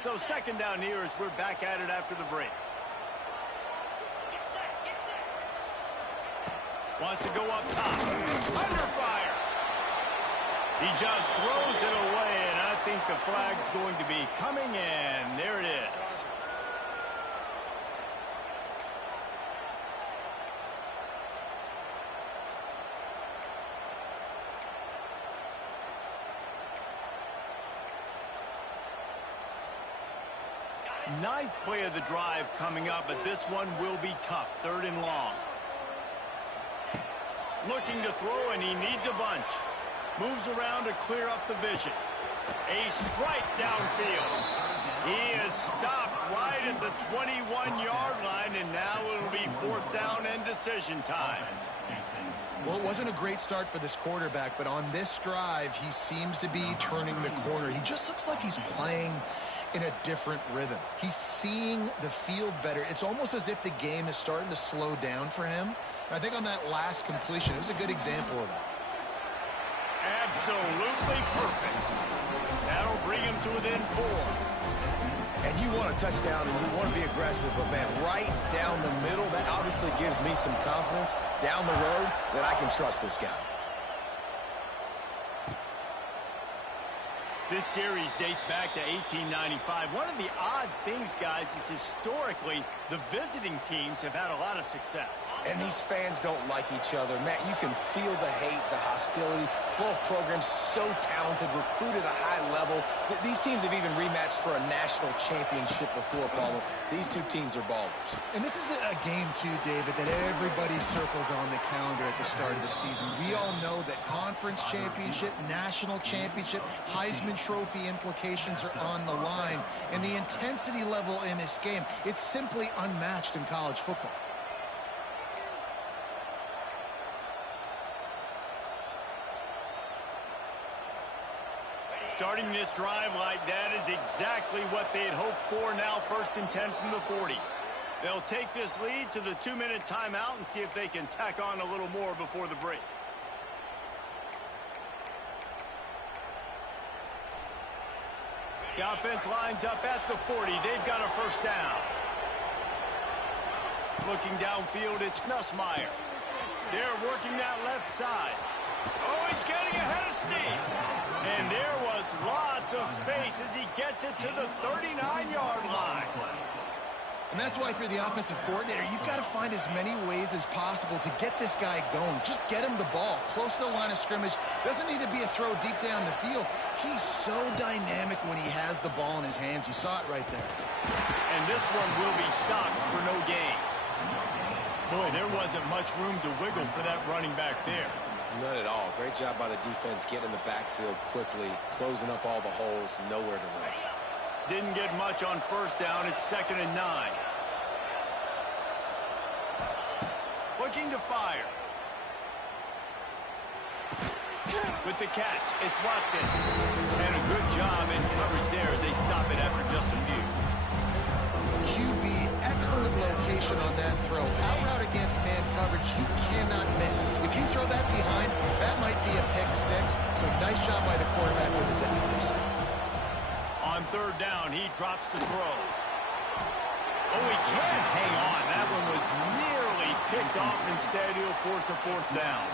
So 2nd down here as we're back at it after the break. Wants to go up top. Under fire. He just throws it away, and I think the flag's going to be coming in. There it is. Ninth play of the drive coming up, but this one will be tough. 3rd and long. Looking to throw, and he needs a bunch. Moves around to clear up the vision. A strike downfield. He is stopped right at the 21-yard line, and now it'll be 4th down and decision time. Well, it wasn't a great start for this quarterback, but on this drive, he seems to be turning the corner. He just looks like he's playing in a different rhythm. He's seeing the field better. It's almost as if the game is starting to slow down for him. I think on that last completion, it was a good example of that. Absolutely perfect. That'll bring him to within 4. And you want a touchdown and you want to be aggressive, but man, right down the middle, that obviously gives me some confidence down the road that I can trust this guy. This series dates back to 1895. One of the odd things, guys, is historically the visiting teams have had a lot of success. And these fans don't like each other. Matt, you can feel the hate, the hostility. Both programs so talented, recruited at a high level. These teams have even rematched for a national championship before, Paulo. These two teams are ballers. And this is a game, too, David, that everybody circles on the calendar at the start of the season. We all know that conference championship, national championship, Heisman Trophy implications are on the line. And the intensity level in this game, it's simply unmatched in college football. Starting this drive like that is exactly what they had hoped for. Now 1st and 10 from the 40. They'll take this lead to the 2-minute timeout and see if they can tack on a little more before the break. The offense lines up at the 40. They've got a first down. Looking downfield, it's Nussmeier. They're working that left side. Oh, he's getting ahead of steam. And there was lots of space as he gets it to the 39-yard line. And that's why, if you're the offensive coordinator, you've got to find as many ways as possible to get this guy going. Just get him the ball close to the line of scrimmage. Doesn't need to be a throw deep down the field. He's so dynamic when he has the ball in his hands. You saw it right there. And this one will be stopped for no gain. Boy, there wasn't much room to wiggle for that running back there. None at all. Great job by the defense getting in the backfield quickly, closing up all the holes, nowhere to run. Didn't get much on first down. It's 2nd and 9. Looking to fire. With the catch, it's Watkins. And a good job in coverage there as they stop it after just a few. QB, excellent location on that throw. Out route against man coverage, you cannot miss. If you throw that behind, that might be a pick six. So nice job by the quarterback with his accuracy. On 3rd down, he drops to throw. Oh, he can't hang on. That one was nearly picked off. Instead, he'll force a 4th down.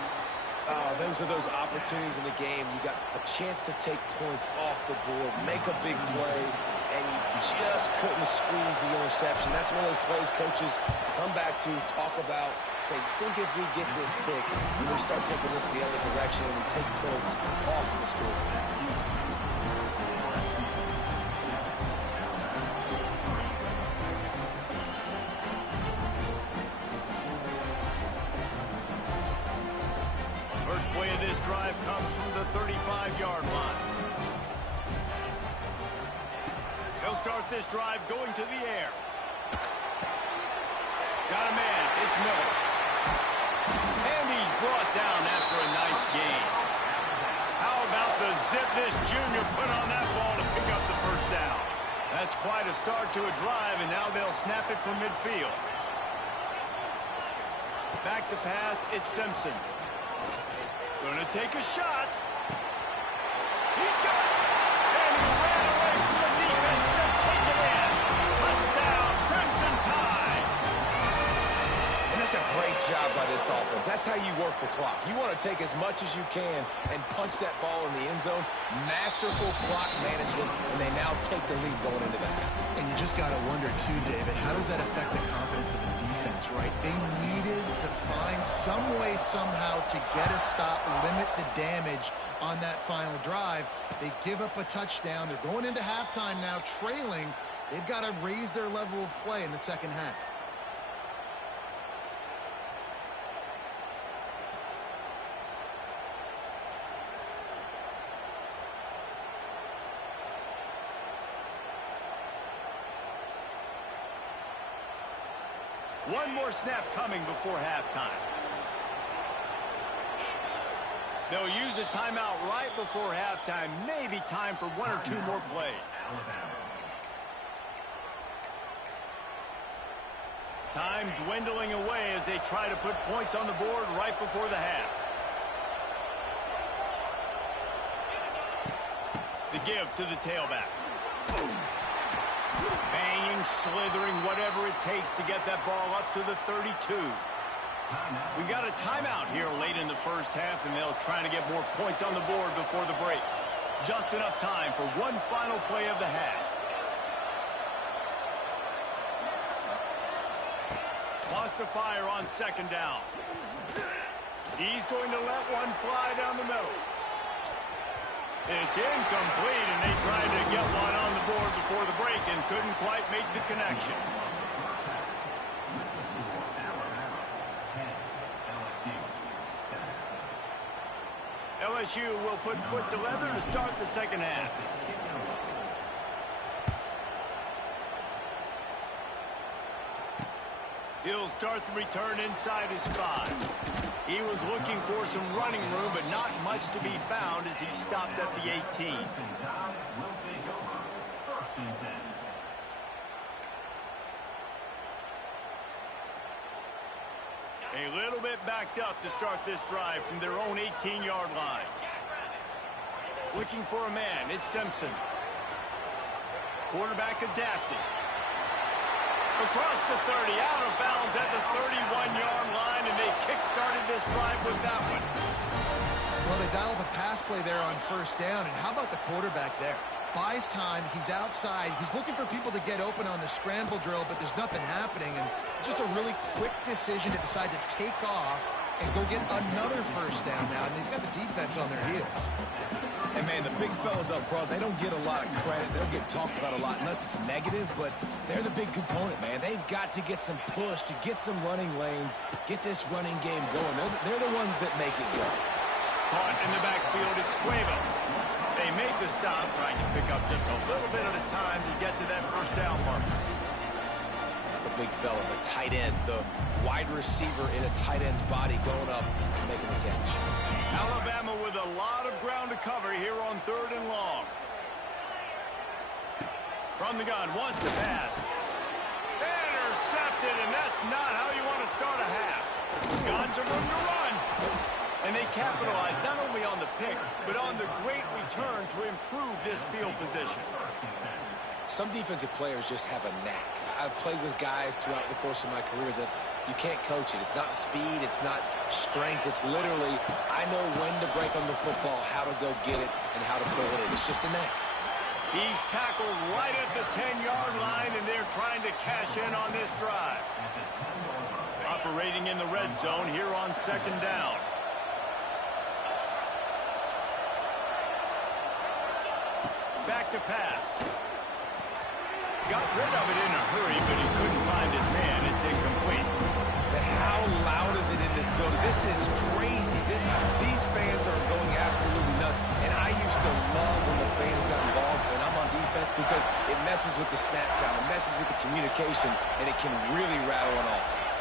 Those are those opportunities in the game. You got a chance to take points off the board, make a big play, and you just couldn't squeeze the interception. That's one of those plays coaches come back to, talk about, say, think if we get this pick, and we start taking this the other direction, and we take points off of the score. First play of this drive comes from the 35-yard line. He'll start this drive going to the air. Got a man. It's Miller. And he's brought down after a nice gain. How about the zip this junior put on that ball to pick up the first down? That's quite a start to a drive, and now they'll snap it from midfield. Back to pass, it's Simpson. Gonna take a shot. He's got it! And he ran away from the defense to take it in. Touchdown, Crimson Tide! And that's a great job by this offense. That's how you work the clock. You want to take as much as you can and punch that ball in the end zone. Masterful clock management, and they now take the lead going into the half. And you just got to wonder, too, David, how does that affect the confidence of the defense, right? They needed to find some way, somehow, to get a stop, limit the damage on that final drive. They give up a touchdown. They're going into halftime now, trailing. They've got to raise their level of play in the second half. One more snap coming before halftime. They'll use a timeout right before halftime. Maybe time for 1 or 2 more plays. Time dwindling away as they try to put points on the board right before the half. The give to the tailback. Banging, slithering, whatever it takes to get that ball up to the 32. We got a timeout here late in the first half, and they'll try to get more points on the board before the break. Just enough time for one final play of the half. Lost to fire on 2nd down. He's going to let one fly down the middle. It's incomplete, and they tried to get one on the board before the break and couldn't quite make the connection. LSU will put foot to leather to start the second half. He'll start the return inside his 5. He was looking for some running room, but not much to be found as he stopped at the 18. A little bit backed up to start this drive from their own 18-yard line. Looking for a man, it's Simpson. Quarterback adapting. Across the 30, out of bounds at the 31-yard line, and they kick-started this drive with that one. they dial up a pass play there on first down. And how about the quarterback there? Buys time. He's outside. He's looking for people to get open on the scramble drill, but there's nothing happening. And just a really quick decision to decide to take off and go get another first down now. And they've got the defense on their heels. And, man, the big fellas up front, they don't get a lot of credit. They don't get talked about a lot unless it's negative, but they're the big component, man. They've got to get some push, to get some running lanes, get this running game going. They're the ones that make it go. Caught in the backfield, it's Cuevas. They make the stop, trying to pick up just a little bit at a time to get to that first down mark. The big fella, the tight end, the wide receiver in a tight end's body going up and making the catch. Alabama with a lot of ground to cover here on 3rd and long. From the gun, wants to pass. Intercepted, and that's not how you want to start a half. Got some room to run. And they capitalize not only on the pick, but on the great return to improve this field position. Some defensive players just have a knack. I've played with guys throughout the course of my career that you can't coach it. It's not speed. It's not strength. It's literally, I know when to break on the football, how to go get it, and how to pull it in. It's just a knack. He's tackled right at the 10-yard line, and they're trying to cash in on this drive. Operating in the red zone here on 2nd down. Back to pass. Got rid of it in a hurry, but he couldn't find his man. It's incomplete. But how loud is it in this building? This is crazy. These fans are going absolutely nuts. And I used to love when the fans got involved, and I'm on defense, because it messes with the snap count. It messes with the communication, and it can really rattle an offense.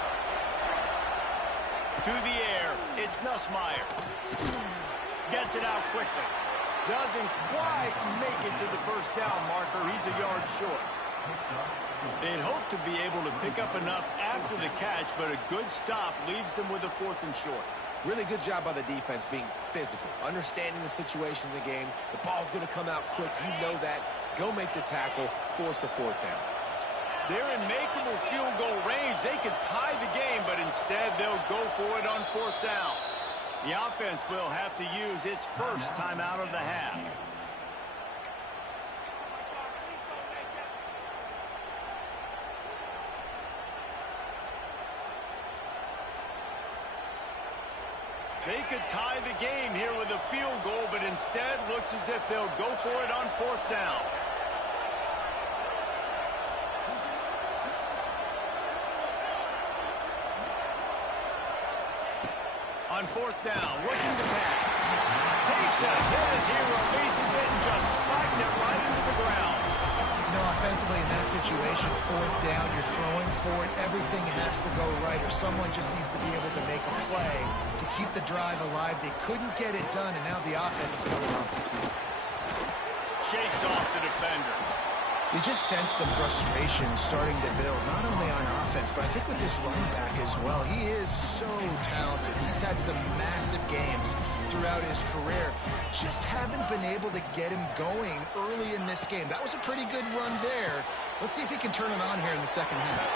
To the air, it's Nussmeier. Gets it out quickly. Doesn't quite make it to the first down marker. He's a yard short. They'd hope to be able to pick up enough after the catch, but a good stop leaves them with a 4th and short. Really good job by the defense being physical, understanding the situation in the game. The ball's going to come out quick. You know that. Go make the tackle, force the 4th down. They're in makeable field goal range. They could tie the game, but instead they'll go for it on 4th down. The offense will have to use its first timeout of the half. They could tie the game here with a field goal, but instead looks as if they'll go for it on 4th down. On 4th down, looking to pass. Takes a hit as he releases it and just spiked it right into the ground. You know, offensively in that situation, 4th down, you're throwing for it. Everything has to go right, or someone just needs to be able to make a play to keep the drive alive. They couldn't get it done, and now the offense is coming off the field. Shakes off the defender. You just sense the frustration starting to build, not only on offense, but I think with this running back as well. He is so talented. He's had some massive games throughout his career. Just haven't been able to get him going early in this game. That was a pretty good run there. Let's see if he can turn it on here in the second half.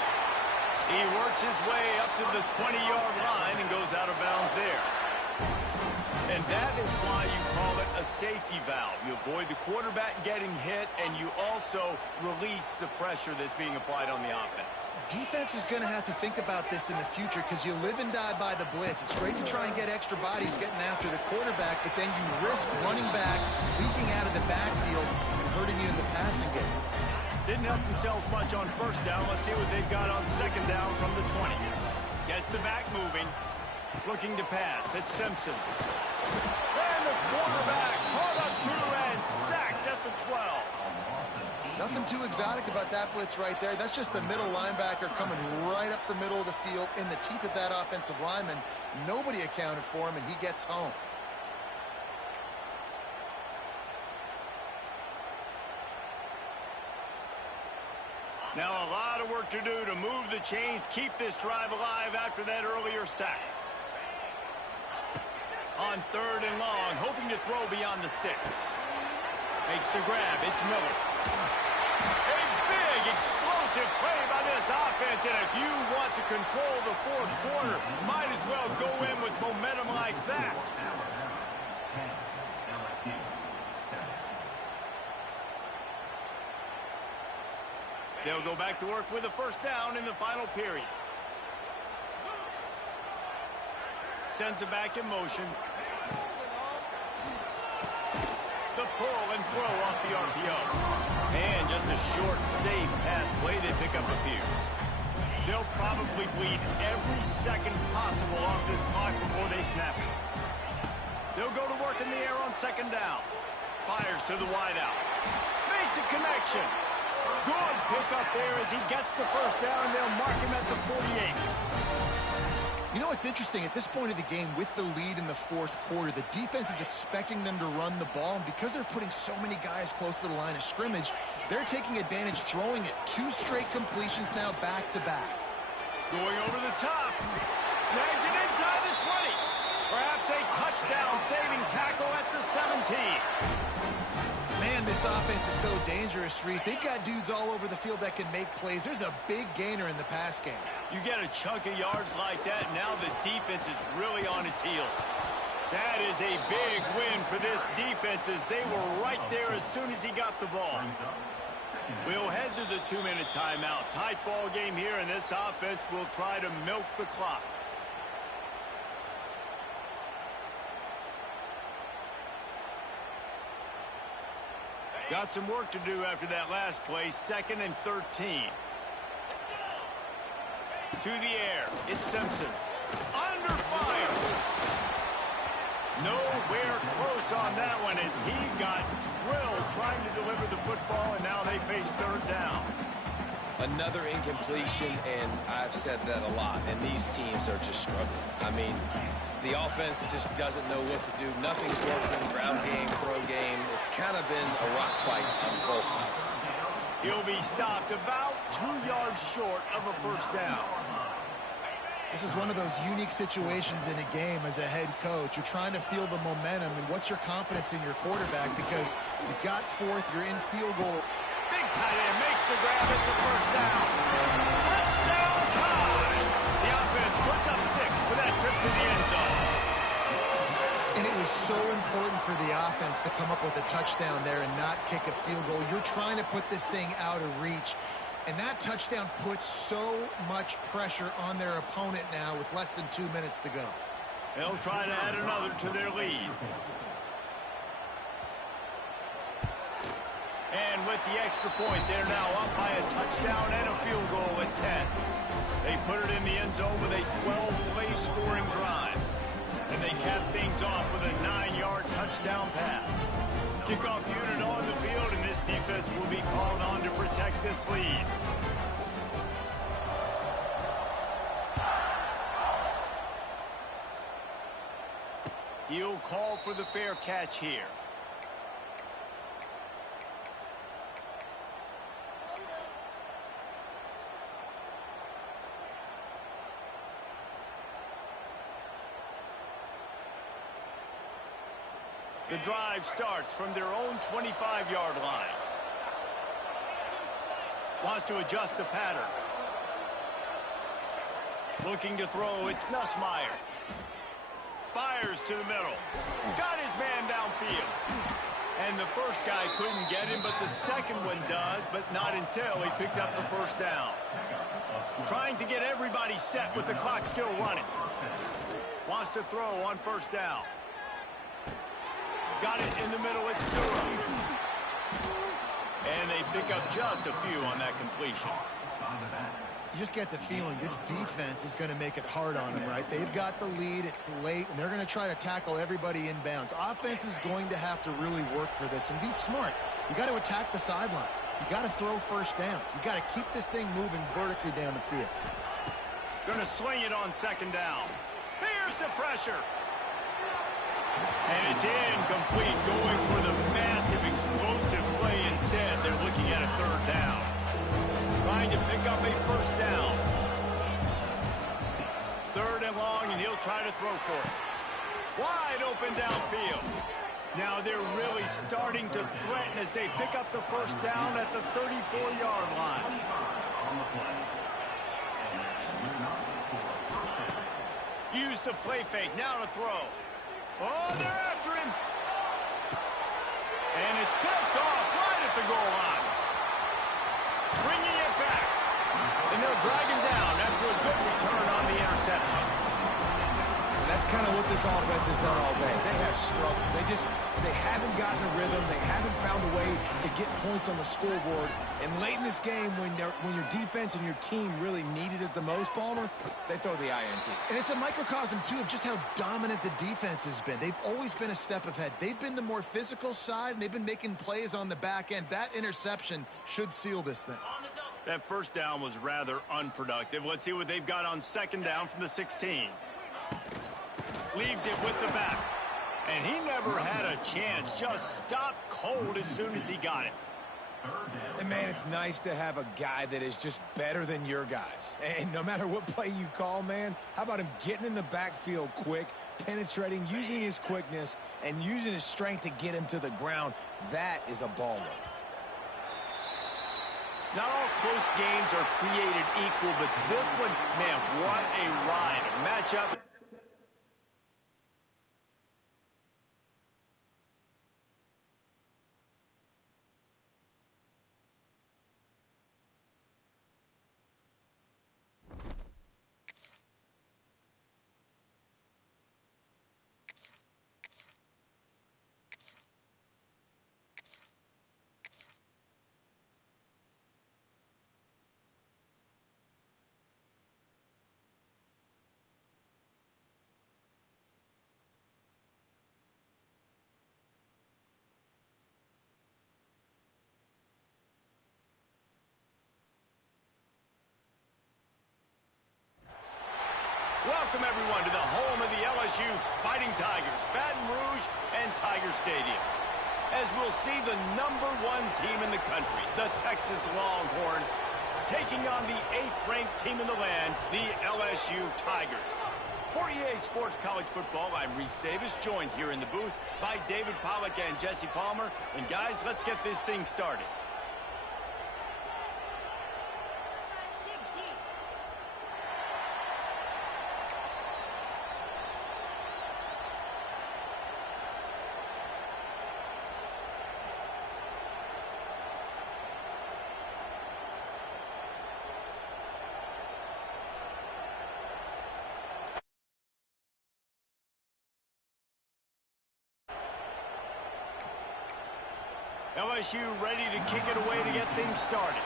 He works his way up to the 20-yard line and goes out of bounds there. And that is why you call it a safety valve. You avoid the quarterback getting hit, and you also release the pressure that's being applied on the offense. Defense is going to have to think about this in the future, because you live and die by the blitz. It's great to try and get extra bodies getting after the quarterback, but then you risk running backs leaking out of the backfield and hurting you in the passing game. Didn't help themselves much on 1st down. Let's see what they've got on 2nd down from the 20. Gets the back moving. Looking to pass. It's Simpson. And the quarterback caught up to and sacked at the 12. Nothing too exotic about that blitz right there. That's just the middle linebacker coming right up the middle of the field in the teeth of that offensive lineman. Nobody accounted for him, and he gets home. Now a lot of work to do to move the chains, keep this drive alive after that earlier sack. On 3rd and long, hoping to throw beyond the sticks. Makes the grab. It's Miller. A big, explosive play by this offense, and if you want to control the 4th quarter, might as well go in with momentum like that. They'll go back to work with a first down in the final period. Sends it back in motion. The pull and throw off the RPO. And just a short, safe pass play. They pick up a few. They'll probably bleed every second possible off this clock before they snap it. They'll go to work in the air on second down. Fires to the wideout. Makes a connection. Good pickup there as he gets the first down. They'll mark him at the 48. You know, it's interesting. At this point of the game, with the lead in the fourth quarter, the defense is expecting them to run the ball. And because they're putting so many guys close to the line of scrimmage, they're taking advantage, throwing it. 2 straight completions now back-to-back. Going over the top. Snags it inside the 20. Perhaps a touchdown-saving tackle at the 17. Man, this offense is so dangerous, Reese. They've got dudes all over the field that can make plays. There's a big gainer in the pass game. You get a chunk of yards like that, now the defense is really on its heels. That is a big win for this defense as they were right there as soon as he got the ball. We'll head to the 2-minute timeout. Tight ball game here, and this offense will try to milk the clock. Got some work to do after that last play. 2nd and 13. To the air. It's Simpson. Under fire. Nowhere close on that one as he got drilled trying to deliver the football, and now they face third down. Another incompletion, and I've said that a lot, and these teams are just struggling. I mean, the offense just doesn't know what to do. Nothing's working. Ground game, throw game. It's kind of been a rock fight on both sides. He'll be stopped about 2 yards short of a first down. This is one of those unique situations in a game as a head coach. You're trying to feel the momentum, and what's your confidence in your quarterback? Because you've got 4th, you're in field goal. Big tight end makes the grab. It's a first down. Touchdown time. The offense puts up 6 with that trip to the end zone. And it was so important for the offense to come up with a touchdown there and not kick a field goal. You're trying to put this thing out of reach. And that touchdown puts so much pressure on their opponent now with less than 2 minutes to go. They'll try to add another to their lead. And with the extra point, they're now up by a touchdown and a field goal at 10. They put it in the end zone with a 12-play scoring drive. And they cap things off with a 9-yard touchdown pass. Kickoff unit on the field, and this defense will be called on to protect this lead. He'll call for the fair catch here. The drive starts from their own 25-yard line. Wants to adjust the pattern. Looking to throw, it's Nussmeier. Fires to the middle. Got his man downfield. And the first guy couldn't get him, but the second one does, but not until he picks up the first down. Trying to get everybody set with the clock still running. Wants to throw on first down. Got it in the middle, it's Durham. And they pick up just a few on that completion. You just get the feeling this defense is going to make it hard on them, right? They've got the lead, it's late, and they're going to try to tackle everybody inbounds. Offense is going to have to really work for this and be smart. You got to attack the sidelines. You got to throw first downs. You got to keep this thing moving vertically down the field. Going to swing it on second down. Here's the pressure. And it's incomplete, going for the massive explosive play instead. They're looking at a third down. Trying to pick up a first down. 3rd and long, and he'll try to throw for it. Wide open downfield. Now they're really starting to threaten as they pick up the first down at the 34-yard line. Use the play fake, now to throw. Oh, they're after him. And it's picked off right at the goal line. Bringing it back. interception. That's kind of what this offense has done all day. They have struggled. They haven't gotten a rhythm. They haven't found a way to get points on the scoreboard. And late in this game, when your defense and your team really needed it the most, Palmer, they throw the INT. And it's a microcosm, too, of just how dominant the defense has been. They've always been a step ahead. They've been the more physical side, and they've been making plays on the back end. That interception should seal this thing. That first down was rather unproductive. Let's see what they've got on second down from the 16. Leaves it with the back. And he never had a chance. Just stopped cold as soon as he got it. And, man, it's nice to have a guy that is just better than your guys. And no matter what play you call, man, how about him getting in the backfield quick, penetrating, using his quickness, and using his strength to get him to the ground? That is a baller. Not all close games are created equal, but this one, man, what a ride. A matchup. Welcome, everyone, to the home of the LSU Fighting Tigers, Baton Rouge and Tiger Stadium. As we'll see the #1 team in the country, the Texas Longhorns, taking on the 8th-ranked team in the land, the LSU Tigers. For EA Sports College Football, I'm Reese Davis, joined here in the booth by David Pollack and Jesse Palmer. And, guys, let's get this thing started. LSU ready to kick it away to get things started.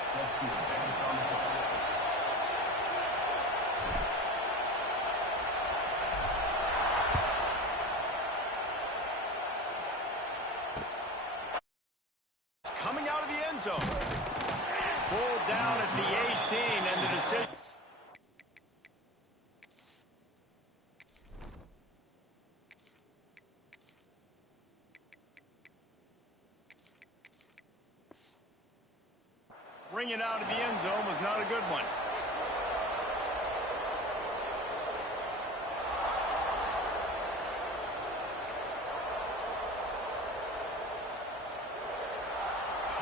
It's coming out of the end zone. Pulled down at the 18, and the decision. Bringing it out of the end zone was not a good one.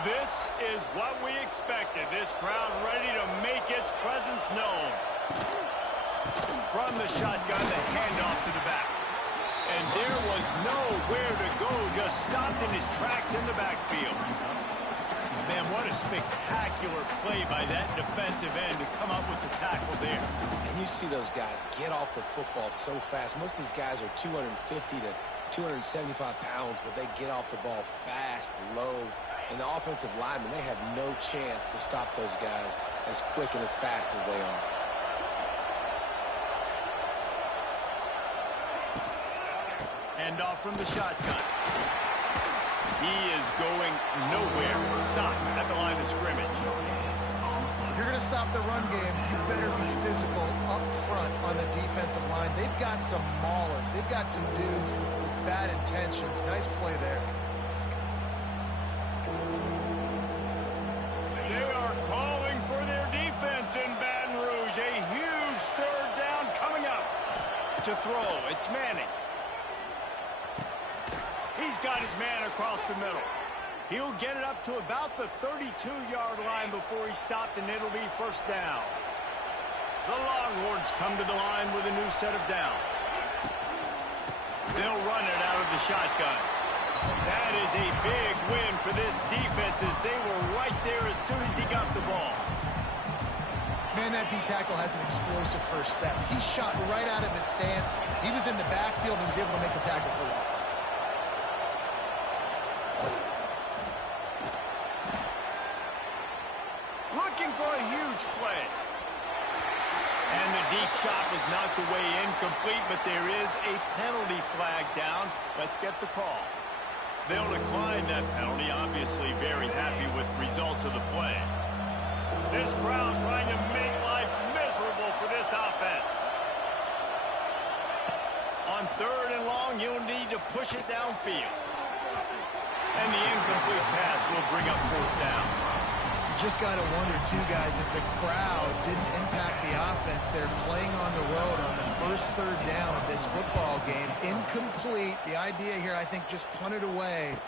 This is what we expected. This crowd ready to make its presence known. From the shotgun, the handoff to the back. And there was nowhere to go, just stopped in his tracks in the backfield. Man, what a spectacular play by that defensive end to come up with the tackle there. And you see those guys get off the football so fast. Most of these guys are 250 to 275 pounds, but they get off the ball fast, low. And the offensive linemen, they have no chance to stop those guys as quick and as fast as they are. Handoff from the shotgun. He is going nowhere. Stop at the line of scrimmage. If you're going to stop the run game, you better be physical up front on the defensive line. They've got some maulers. They've got some dudes with bad intentions. Nice play there. They are calling for their defense in Baton Rouge. A huge third down coming up. To throw, it's Manning. He's got his man across the middle. He'll get it up to about the 32-yard line before he stopped, and it'll be first down. The Longhorns come to the line with a new set of downs. They'll run it out of the shotgun. That is a big win for this defense as they were right there as soon as he got the ball. Man, that D-tackle has an explosive first step. He shot right out of his stance. He was in the backfield and was able to make the tackle for loss. Looking for a huge play. And the deep shot was knocked away incomplete, but there is a penalty flag down. Let's get the call. They'll decline that penalty, obviously very happy with the results of the play. This crowd trying to make life miserable for this offense. On 3rd and long, you'll need to push it downfield. And the incomplete pass will bring up 4th down. You just got to wonder, too, guys, if the crowd didn't impact the offense. They're playing on the road on the first 3rd down of this football game. Incomplete. The idea here, I think, just punt it away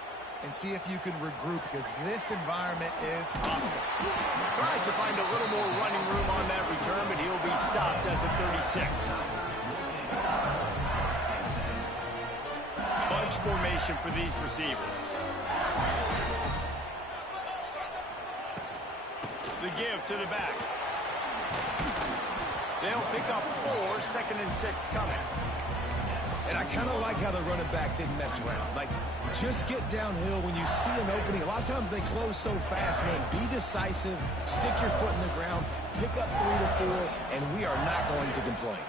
and see if you can regroup, because this environment is hostile. Tries to find a little more running room on that return, but he'll be stopped at the 36. Bunch formation for these receivers. The give to the back. They'll pick up 4, 2nd and 6 coming. And I kind of like how the running back didn't mess around. Like, just get downhill when you see an opening. A lot of times they close so fast, man. Be decisive, stick your foot in the ground, pick up 3 to 4, and we are not going to complain.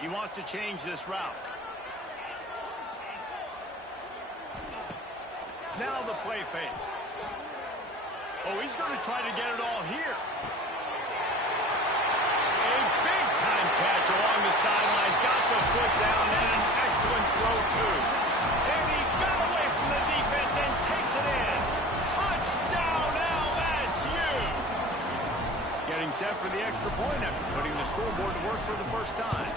He wants to change this route. Now the play fake. Oh, he's going to try to get it all here. A big-time catch along the sidelines. Got the foot down and an excellent throw, too. And he got away from the defense and takes it in. Touchdown, LSU. Getting set for the extra point after putting the scoreboard to work for the first time.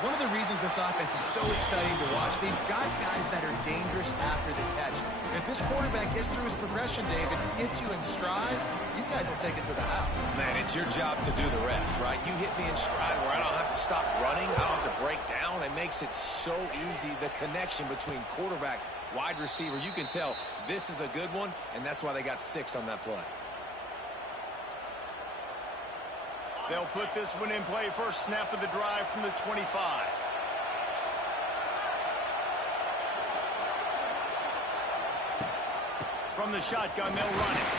One of the reasons this offense is so exciting to watch, they've got guys that are dangerous after the catch. And if this quarterback gets through his progression, David, hits you in stride, these guys will take it to the house. Man, it's your job to do the rest, right? You hit me in stride where I don't have to stop running. I don't have to break down. It makes it so easy. The connection between quarterback, wide receiver, you can tell this is a good one, and that's why they got 6 on that play. They'll put this one in play. First snap of the drive from the 25. From the shotgun, they'll run it.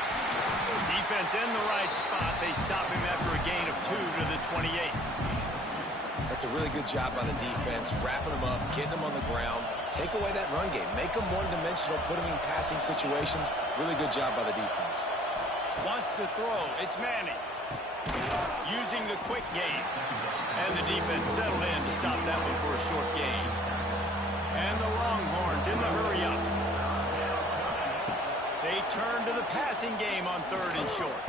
Defense in the right spot. They stop him after a gain of 2 to the 28. That's a really good job by the defense, wrapping them up, getting them on the ground. Take away that run game. Make them one-dimensional, put them in passing situations. Really good job by the defense. Wants to throw. It's Manning. Using the quick game. And the defense settled in to stop that one for a short gain. And the Longhorns in the hurry-up. They turn to the passing game on 3rd and short.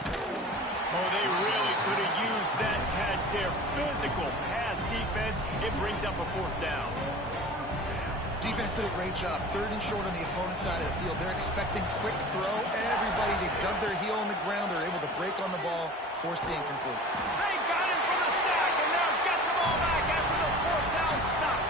Oh, they really could have used that catch. Their physical pass defense, it brings up a 4th down. Defense did a great job. 3rd and short on the opponent's side of the field. They're expecting quick throw. Everybody, they dug their heel on the ground. They're able to break on the ball, force the incomplete. They got him for the sack, and now get the ball back after the 4th down stop.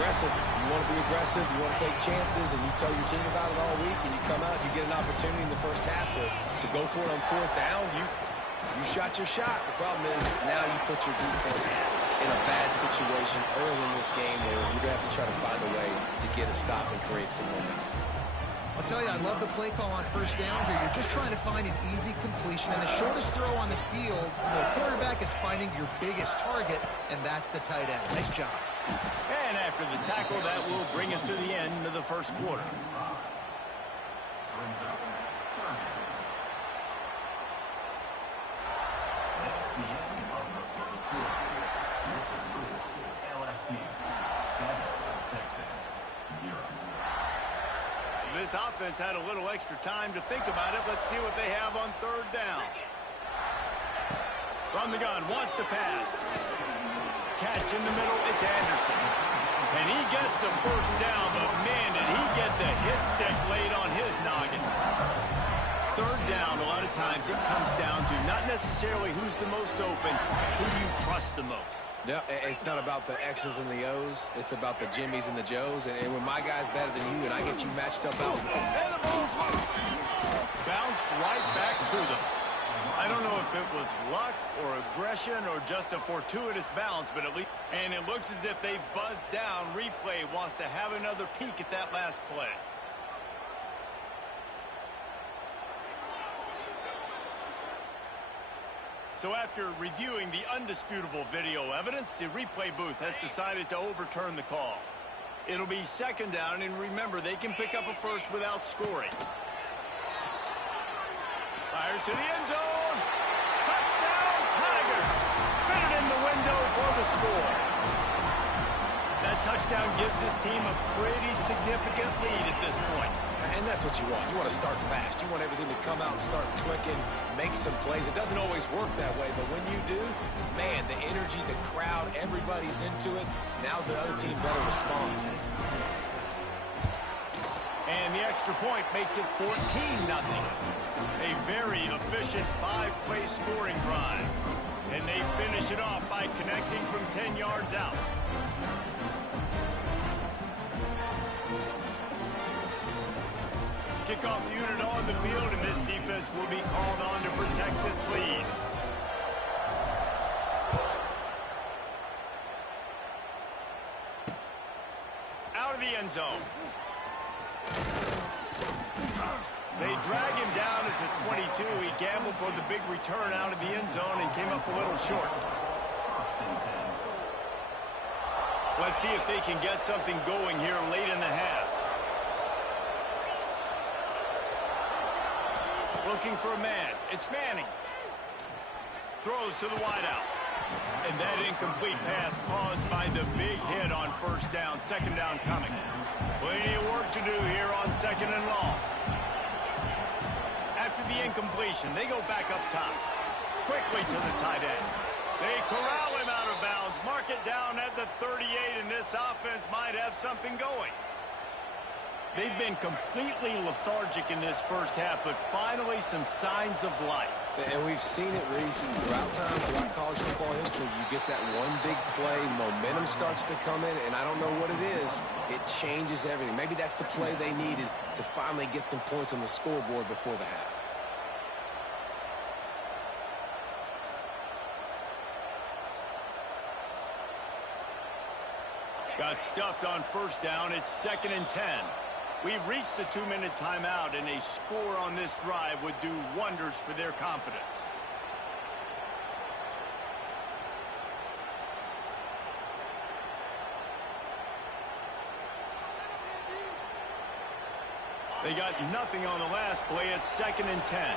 Aggressive. You want to be aggressive. You want to take chances, and you tell your team about it all week, and you come out, you get an opportunity in the first half to go for it on 4th down. You shot your shot. The problem is now you put your defense in a bad situation early in this game where you're going to have to try to find a way to get a stop and create some momentum. I'll tell you, I love the play call on 1st down here. You're just trying to find an easy completion, and the shortest throw on the field for a quarterback is finding your biggest target, and that's the tight end. Nice job. And after the tackle, that will bring us to the end of the first quarter. This offense had a little extra time to think about it. Let's see what they have on 3rd down. From the gun, wants to pass. Catch in the middle, it's Anderson. And he gets the 1st down, but man, did he get the hit stick laid on his noggin. 3rd down, a lot of times it comes down to not necessarily who's the most open, who do you trust the most. Yeah, it's not about the X's and the O's. It's about the Jimmys and the Joes. And when my guy's better than you and I get you matched up out. And the ball's loose. Bounced right back to them. I don't know if it was luck or aggression or just a fortuitous bounce, but at least... And it looks as if they've buzzed down. Replay wants to have another peek at that last play. So after reviewing the undisputable video evidence, the replay booth has decided to overturn the call. It'll be second down, and remember, they can pick up a first without scoring. Fires to the end zone. Touchdown, Tigers. Fitted in the window for the score. That touchdown gives this team a pretty significant lead at this point. And that's what you want. You want to start fast. You want everything to come out and start clicking, make some plays. It doesn't always work that way, but when you do, man, the energy, the crowd, everybody's into it. Now the other team better respond. And the extra point makes it 14-0. A very efficient 5-play scoring drive. And they finish it off by connecting from 10 yards out. Kickoff unit on the field, and this defense will be called on to protect this lead. Out of the end zone. They drag him down at the 22. He gambled for the big return out of the end zone and came up a little short. Let's see if they can get something going here late in the half. Looking for a man. It's Manning. Throws to the wideout. And that incomplete pass caused by the big hit on first down. Second down coming. Plenty of work to do here on second and long. After the incompletion, they go back up top. Quickly to the tight end. They corral him out of bounds. Mark it down at the 38, and this offense might have something going. They've been completely lethargic in this first half, but finally some signs of life. And we've seen it, Reese, throughout time, throughout college football history. You get that one big play, momentum starts to come in, and I don't know what it is. It changes everything. Maybe that's the play they needed to finally get some points on the scoreboard before the half. Got stuffed on first down. It's 2nd and 10. We've reached the 2-minute timeout, and a score on this drive would do wonders for their confidence. They got nothing on the last play. It's 2nd and 10.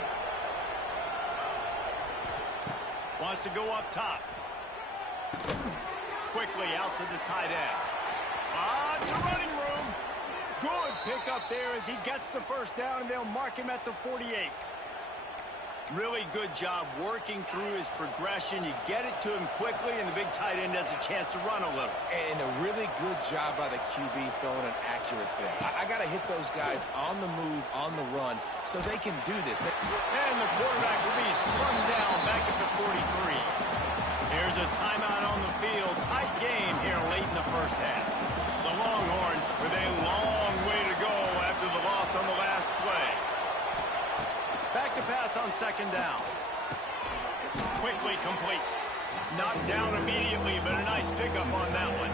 Wants to go up top. Quickly out to the tight end. It's a running room. Good pickup there as he gets the first down, and they'll mark him at the 48. Really good job working through his progression. You get it to him quickly, and the big tight end has a chance to run a little. And a really good job by the QB throwing an accurate throw. I got to hit those guys on the move, on the run, so they can do this. And the quarterback will be slung down back at the 43. Here's a timeout on the field. Tight game here late in the first half. The Longhorns with a long way to go after the loss on the last play. Back to pass on second down. Quickly complete. Knocked down immediately, but a nice pickup on that one.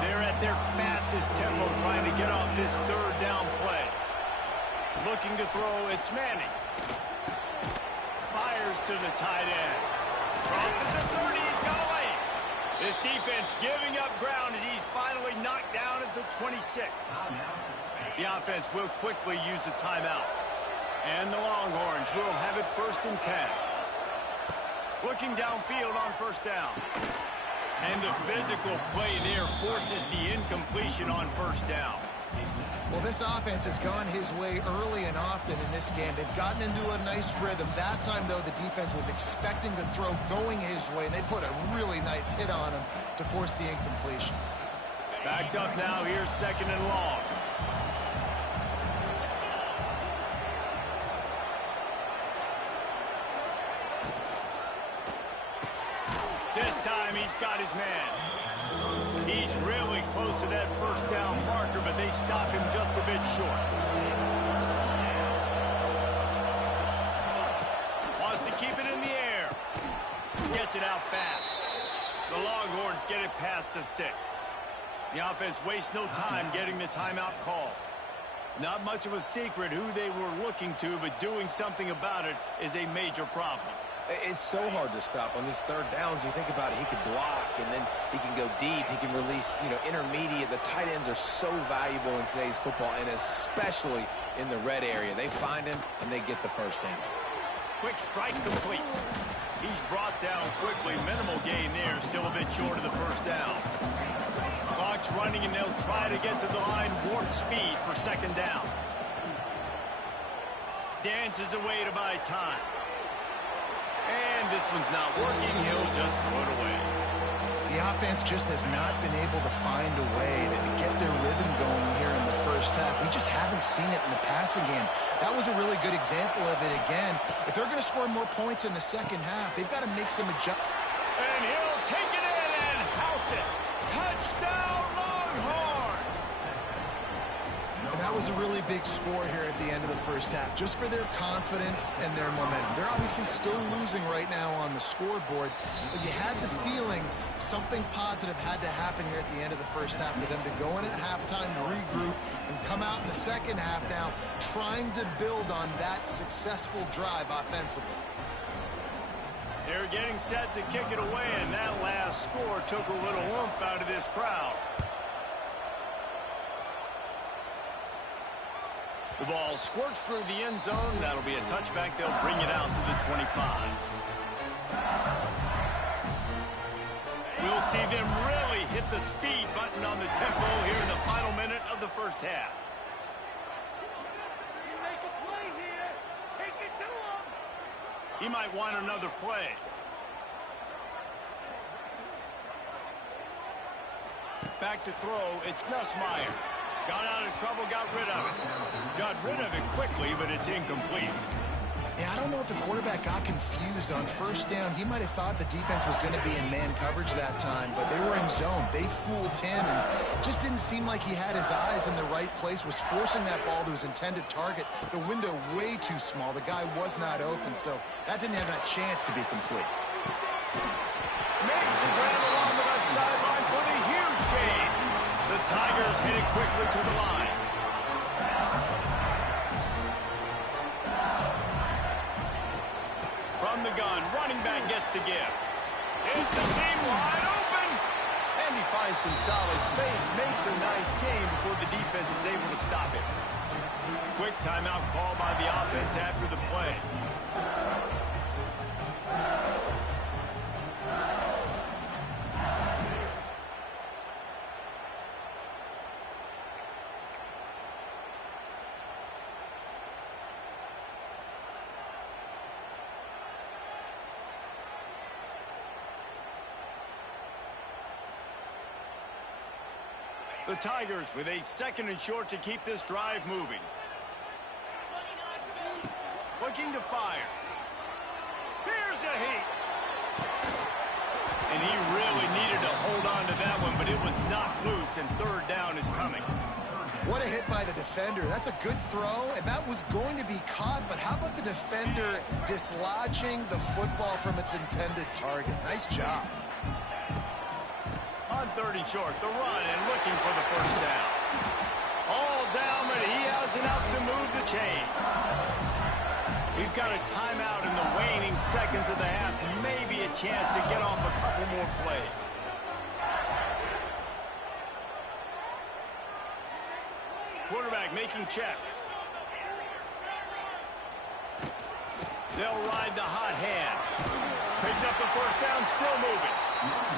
They're at their fastest tempo trying to get off this third down play. Looking to throw, it's Manning. Fires to the tight end. Crosses the 30, he's got away. This defense giving up ground as he's finally knocked down at the 26. The offense will quickly use a timeout. And the Longhorns will have it 1st and 10. Looking downfield on first down. And the physical play there forces the incompletion on first down. Well, this offense has gone his way early and often in this game. They've gotten into a nice rhythm. That time, though, the defense was expecting the throw going his way, and they put a really nice hit on him to force the incompletion. Backed up now. Here's 2nd and long. This time, he's got his man. He's really close to that first down marker, but they stop him just a bit short. keep it in the air. Gets it out fast. The Longhorns get it past the sticks. The offense wastes no time getting the timeout call. Not much of a secret who they were looking to, but doing something about it is a major problem. It's so hard to stop on these third downs. You think about it, he can block, and then he can go deep. He can release, intermediate. The tight ends are so valuable in today's football, and especially in the red area. They find him, and they get the first down. Quick strike complete. He's brought down quickly. Minimal gain there. Still a bit short of the first down. Clock's running, and they'll try to get to the line warp speed for second down. Dances away to buy time. And this one's not working. He'll just throw it away. The offense just has not been able to find a way to get their rhythm going here in the first half. We just haven't seen it in the passing game. That was a really good example of it again. If they're going to score more points in the second half, they've got to make some adjustments. And he'll take it in and house it. Touchdown, Longhorns! And that was a really big score here at the end of the first half, just for their confidence and their momentum. They're obviously still losing right now on the scoreboard, but you had the feeling something positive had to happen here at the end of the first half for them to go in at halftime, regroup, and come out in the second half now trying to build on that successful drive offensively. They're getting set to kick it away, and that last score took a little oomph out of this crowd. The ball squirts through the end zone. That'll be a touchback. They'll bring it out to the 25. We'll see them really hit the speed button on the tempo here in the final minute of the first half. You make a play here. Take it to him. He might want another play. Back to throw. It's Nussmeier. Got out of trouble, got rid of it. Got rid of it quickly, but it's incomplete. Yeah, I don't know if the quarterback got confused on first down. He might have thought the defense was going to be in man coverage that time, but they were in zone. They fooled him, and just didn't seem like he had his eyes in the right place, was forcing that ball to his intended target. The window way too small. The guy was not open, so that didn't have that chance to be complete. Makes the grab along the right sideline for the huge gain. The Tigers headed quickly to the line. From the gun, running back gets to give. It's a seam wide open. And he finds some solid space, makes a nice gain before the defense is able to stop it. Quick timeout call by the offense after the play. The Tigers with a second and short to keep this drive moving. Looking to fire. Here's a heat. And he really needed to hold on to that one, but it was knocked loose, and third down is coming. What a hit by the defender. That's a good throw, and that was going to be caught, but how about the defender dislodging the football from its intended target? Nice job. On third and short, the run and looking for the first down. All down, but he has enough to move the chains. We've got a timeout in the waning seconds of the half. Maybe a chance to get off a couple more plays. Quarterback making checks. They'll ride the hot hand. Picks up the first down, still moving.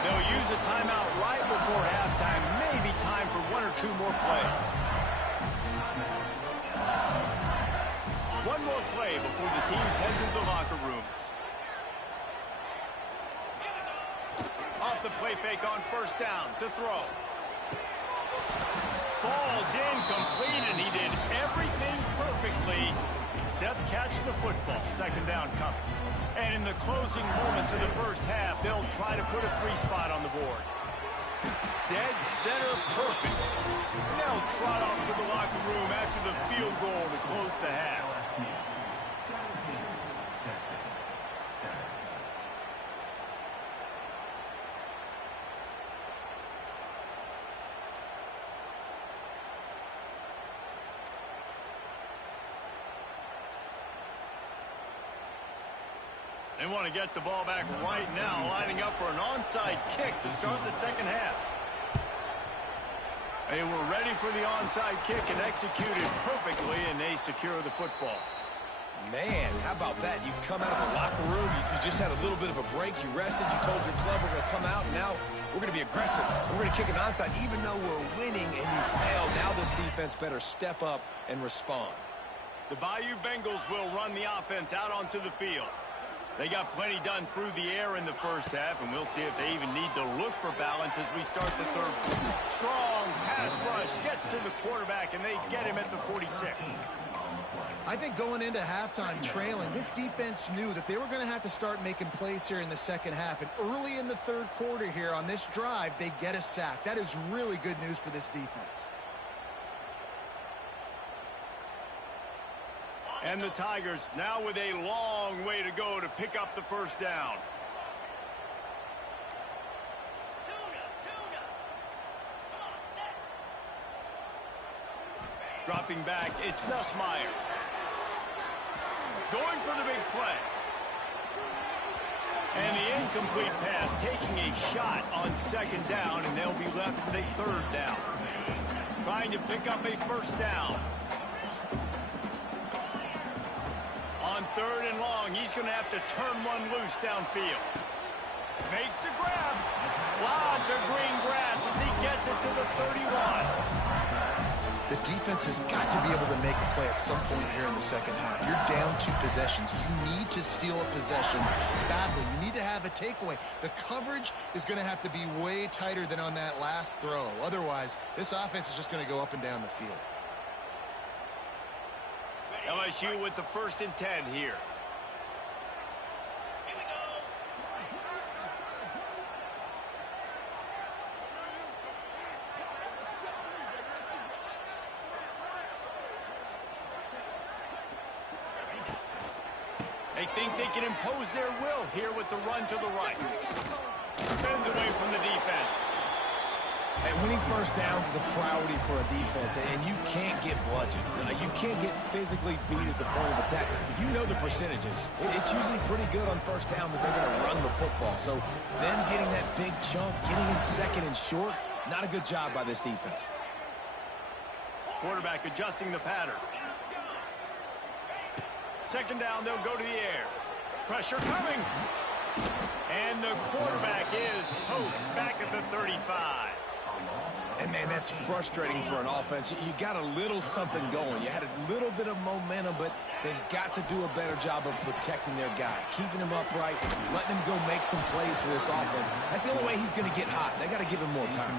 They'll use a timeout right before halftime. Maybe time for one or two more plays. One more play before the teams head to the locker rooms. Off the play fake on first down to throw. Falls incomplete, and he did everything perfectly except catch the football. Second down coming. And in the closing moments of the first half, they'll try to put a three-spot on the board. Dead center perfect. They'll trot off to the locker room after the field goal to close the half. They want to get the ball back right now, lining up for an onside kick to start the second half. They were ready for the onside kick and executed perfectly, and they secure the football. Man, how about that? You come out of the locker room, you just had a little bit of a break, you rested, you told your club we're going to come out, and now we're going to be aggressive. We're going to kick an onside even though we're winning and you failed. Now this defense better step up and respond. The Bayou Bengals will run the offense out onto the field. They got plenty done through the air in the first half, and we'll see if they even need to look for balance as we start the third. Strong pass rush gets to the quarterback, and they get him at the 46. I think going into halftime trailing, this defense knew that they were going to have to start making plays here in the second half. And early in the third quarter here on this drive, they get a sack. That is really good news for this defense. And the Tigers now with a long way to go to pick up the first down. Dropping back, it's Nussmeier. Going for the big play. And the incomplete pass, taking a shot on second down, and they'll be left with a third down. Trying to pick up a first down. On third and long, he's going to have to turn one loose downfield. Makes the grab. Lots of green grass as he gets it to the 31. The defense has got to be able to make a play at some point here in the second half. You're down 2 possessions. You need to steal a possession badly. You need to have a takeaway. The coverage is going to have to be way tighter than on that last throw. Otherwise, this offense is just going to go up and down the field. LSU with the 1st and 10 here. They think they can impose their will here with the run to the right. Spins away from the defense. Hey, winning first downs is a priority for a defense, and you can't get bludgeoned. You can't get physically beat at the point of attack. You know the percentages. It's usually pretty good on first down that they're going to run the football. So them getting that big chunk, getting in second and short, not a good job by this defense. Quarterback adjusting the pattern. Second down, they'll go to the air. Pressure coming. And the quarterback is toast back at the 35. And, man, that's frustrating for an offense. You got a little something going. You had a little bit of momentum, but they've got to do a better job of protecting their guy, keeping him upright, letting him go make some plays for this offense. That's the only way he's going to get hot. They got to give him more time.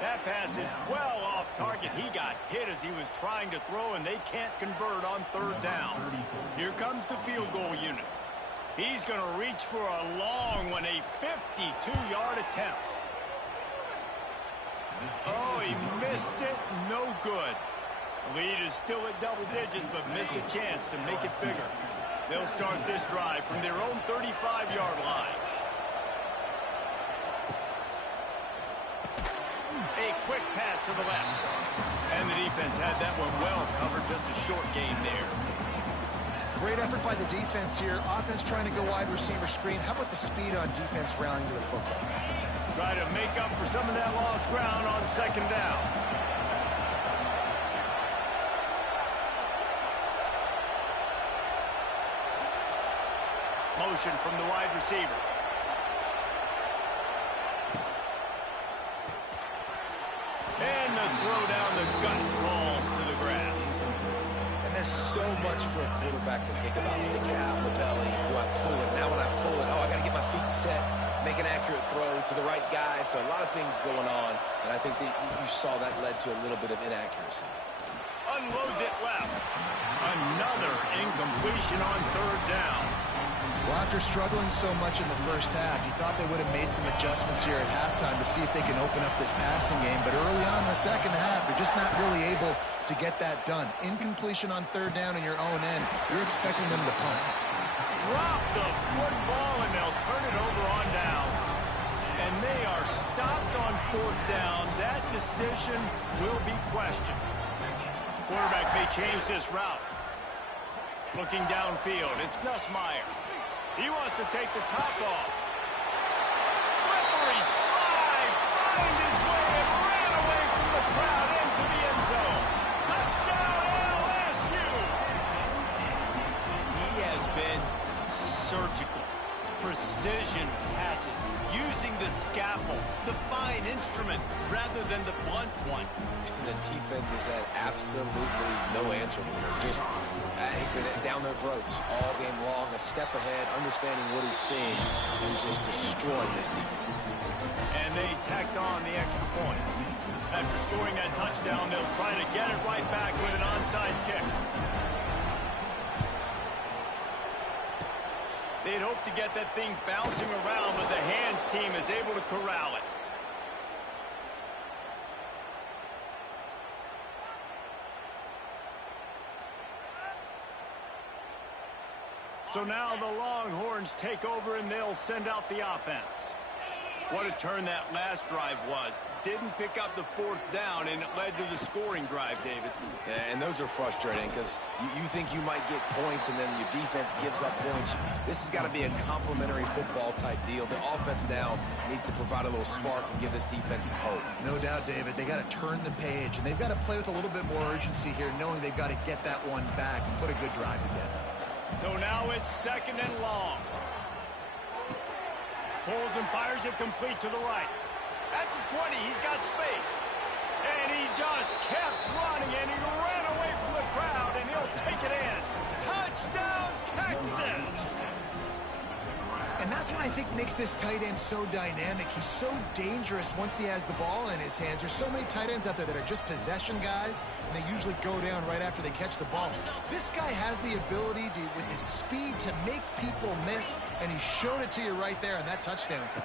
That pass is well off target. He got hit as he was trying to throw, and they can't convert on third down. Here comes the field goal unit. He's going to reach for a long one, a 52-yard attempt. Oh, he missed it. No good. The lead is still at double digits, but missed a chance to make it bigger. They'll start this drive from their own 35-yard line. A quick pass to the left. And the defense had that one well covered. Just a short game there. Great effort by the defense here. Offense trying to go wide receiver screen. How about the speed on defense rallying to the football? Try to make up for some of that lost ground on second down. Motion from the wide receiver. And the throw down the gut falls to the grass. And there's so much for a quarterback to think about. Stick it out in the belly. Do I pull it? Now when I pull it, oh, I got to get my feet set. Make an accurate throw to the right guy. So a lot of things going on, and I think that you saw that led to a little bit of inaccuracy. Unloads it left. Another incompletion on third down. Well, after struggling so much in the first half, you thought they would have made some adjustments here at halftime to see if they can open up this passing game. But early on in the second half, they're just not really able to get that done. Incompletion on third down in your own end. You're expecting them to punt. Drop the football, and they'll turn it over on downs. And they are stopped on fourth down. That decision will be questioned. Quarterback may change this route. Looking downfield, it's Nussmeier. He wants to take the top off. Slippery slide. Find his way and ran away from the crowd into the end zone. Touchdown, LSU. He has been surgical. Precision passes. Using the scalpel, the fine instrument, rather than the blunt one. The defense has had absolutely no answer for him. Just, he's been down their throats all game long, a step ahead, understanding what he's seeing, and just destroying this defense. And they tacked on the extra point. After scoring that touchdown, they'll try to get it right back with an onside kick. They'd hope to get that thing bouncing around, but the hands team is able to corral it. So now the Longhorns take over and they'll send out the offense. What a turn that last drive was. Didn't pick up the fourth down, and it led to the scoring drive, David. Yeah, and those are frustrating because you think you might get points and then your defense gives up points. This has got to be a complementary football type deal. The offense now needs to provide a little spark and give this defense some hope. No doubt, David. They got to turn the page, and they've got to play with a little bit more urgency here, knowing they've got to get that one back and put a good drive together. So now it's 2nd and long. Pulls and fires it complete to the right. At the 20, he's got space. And he just kept running, and he ran away from the crowd, and he'll take it in. Touchdown, Texas! And that's what I think makes this tight end so dynamic. He's so dangerous once he has the ball in his hands. There's so many tight ends out there that are just possession guys, and they usually go down right after they catch the ball. This guy has the ability to, with his speed, to make people miss, and he showed it to you right there in that touchdown catch.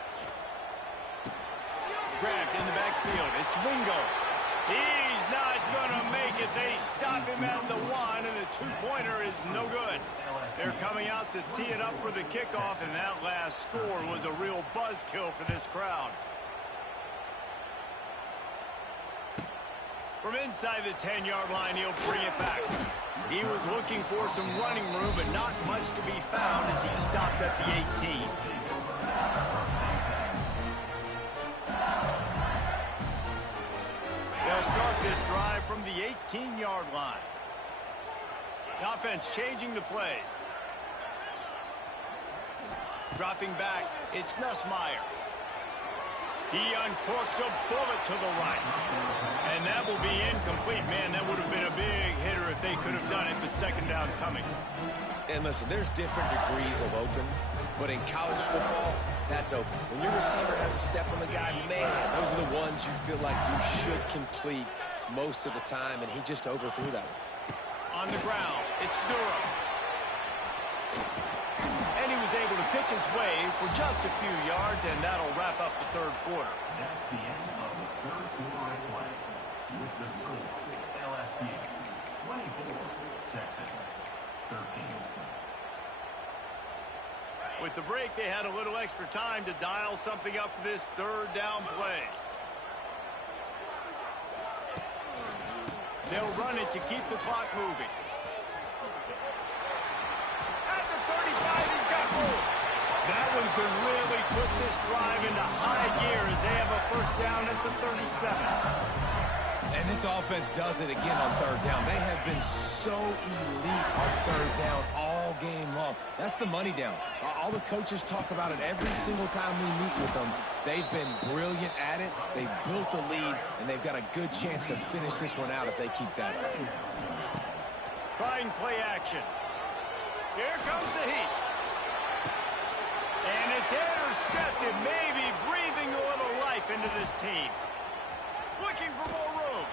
Grabbed in the backfield. It's Wingo. He's not going to make it. They stop him at the 1, and the two-pointer is no good. They're coming out to tee it up for the kickoff, and that last score was a real buzzkill for this crowd. From inside the 10-yard line, he'll bring it back. He was looking for some running room, but not much to be found as he stopped at the 18. They'll start this drive from the 18-yard line. The offense changing the play. Dropping back, it's Nussmeier. He uncorks a bullet to the right. And that will be incomplete. Man, that would have been a big hitter if they could have done it, but 2nd down coming. And listen, there's different degrees of open, but in college football, that's open. When your receiver has a step on the guy, man, those are the ones you feel like you should complete most of the time, and he just overthrew that one. On the ground, it's Durham. And he was able to pick his way for just a few yards, and that'll wrap up the 3rd quarter. That's the end of the 3rd quarter of play. With the score, LSU 24, Texas 13. With the break, they had a little extra time to dial something up for this 3rd down play. They'll run it to keep the clock moving. At the 35, he's got room. That one could really put this drive into high gear as they have a 1st down at the 37. And this offense does it again on 3rd down. They have been so elite on 3rd down all game long. That's the money down. All the coaches talk about it every single time we meet with them. They've been brilliant at it. They've built a lead, and they've got a good chance to finish this one out if they keep that up. Trying play action. Here comes the heat. And it's intercepted, maybe breathing a little life into this team. Looking for more room.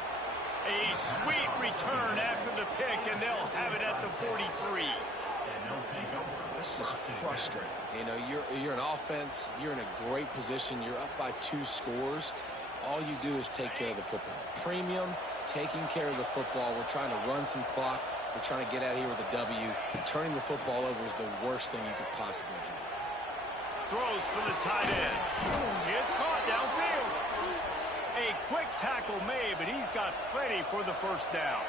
A sweet return after the pick, and they'll have it at the 43. This is frustrating. You know, you're an offense. You're in a great position. You're up by 2 scores. All you do is take care of the football. Premium, taking care of the football. We're trying to run some clock. We're trying to get out of here with a W. Turning the football over is the worst thing you could possibly do. Throws for the tight end. It's caught downfield. A quick tackle made, but he's got plenty for the 1st down.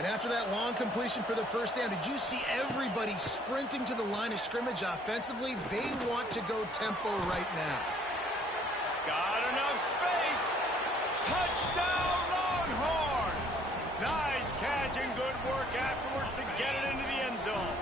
And after that long completion for the first down, did you see everybody sprinting to the line of scrimmage offensively? They want to go tempo right now. Got enough space. Touchdown, Longhorns. Nice catch and good work afterwards to get it into the end zone.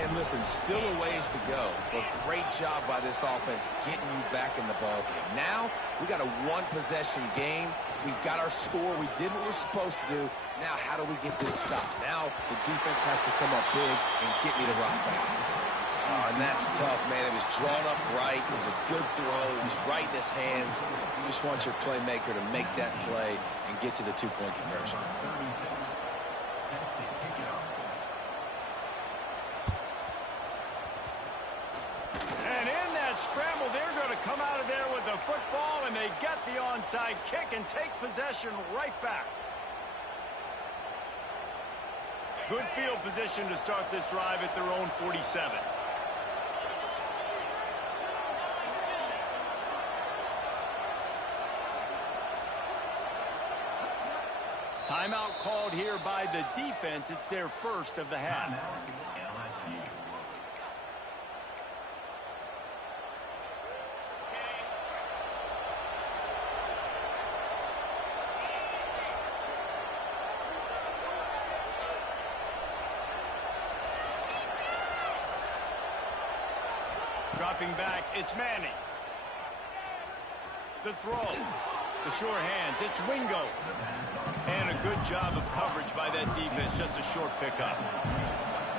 And listen, still a ways to go, but great job by this offense getting you back in the ballgame. Now, we got a one-possession game. We've got our score. We did what we're supposed to do. Now, how do we get this stopped? Now, the defense has to come up big and get me the rock back. Oh, and that's tough, man. It was drawn up right. It was a good throw. It was right in his hands. You just want your playmaker to make that play and get to the two-point conversion. And in that scramble, they're going to come out of there with the football, and they get the onside kick and take possession right back. Good field position to start this drive at their own 47. Timeout called here by the defense. It's their first of the half. Dropping back, it's Manning. The throw. The sure hands, it's Wingo. And a good job of coverage by that defense, just a short pickup.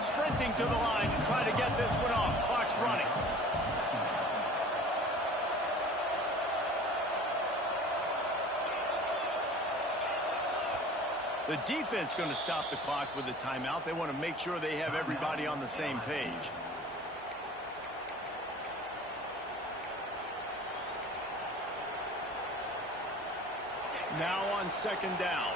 Sprinting to the line to try to get this one off. Clock's running. The defense going to stop the clock with a timeout. They want to make sure they have everybody on the same page. Now on second down.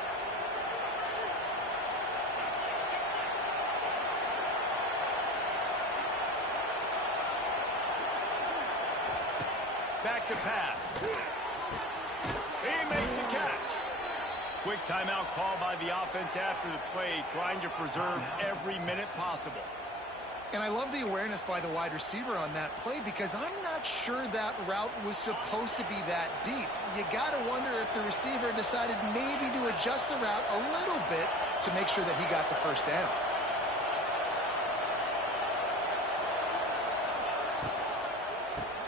Back to pass. He makes a catch. Quick timeout call by the offense after the play, trying to preserve every minute possible. And I love the awareness by the wide receiver on that play because I'm not sure that route was supposed to be that deep. You got to wonder if the receiver decided maybe to adjust the route a little bit to make sure that he got the first down.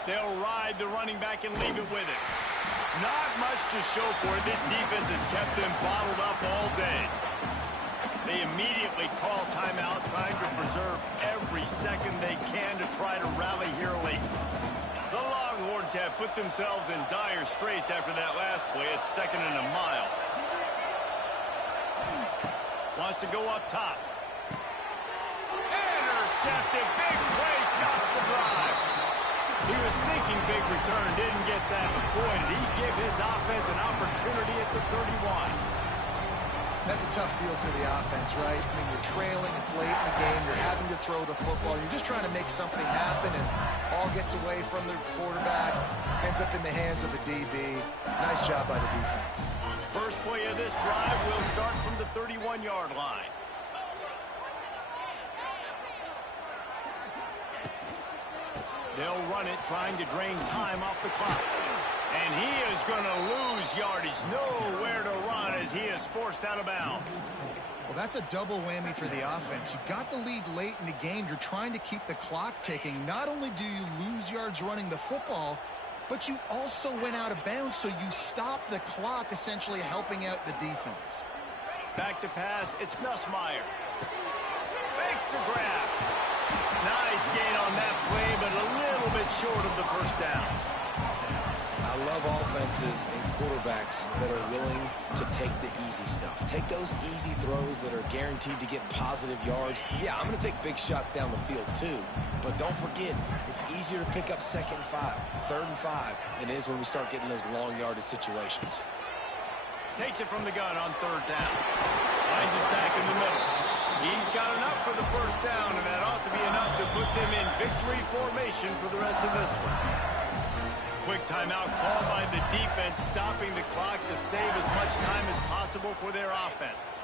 They'll ride the running back and leave it with it. Not much to show for it. This defense has kept them bottled up all day. They immediately call timeout, trying to preserve every second they can to try to rally here late. The Longhorns have put themselves in dire straits after that last play. It's second and a mile. Wants to go up top. Intercepted. Big play. Stops the drive. He was thinking big return. Didn't get that. But boy, did he give his offense an opportunity at the 31. That's a tough deal for the offense, right? I mean, you're trailing, it's late in the game, you're having to throw the football, you're just trying to make something happen, and all gets away from the quarterback, ends up in the hands of a DB. Nice job by the defense. First play of this drive will start from the 31-yard line. They'll run it, trying to drain time off the clock. And he is going to lose yardage. Nowhere to run as he is forced out of bounds. Well, that's a double whammy for the offense. You've got the lead late in the game. You're trying to keep the clock ticking. Not only do you lose yards running the football, but you also went out of bounds, so you stop the clock, essentially helping out the defense. Back to pass. It's Nussmeier. Fakes to grab. Nice gain on that play, but a little bit short of the first down. I love offenses and quarterbacks that are willing to take the easy stuff. Take those easy throws that are guaranteed to get positive yards. Yeah, I'm going to take big shots down the field too. But don't forget, it's easier to pick up second and 5, third and 5 than it is when we start getting those long yardage situations. Takes it from the gun on third down. Finds his back in the middle. He's got enough for the first down, and that ought to be enough to put them in victory formation for the rest of this one. Quick timeout called by the defense, stopping the clock to save as much time as possible for their offense.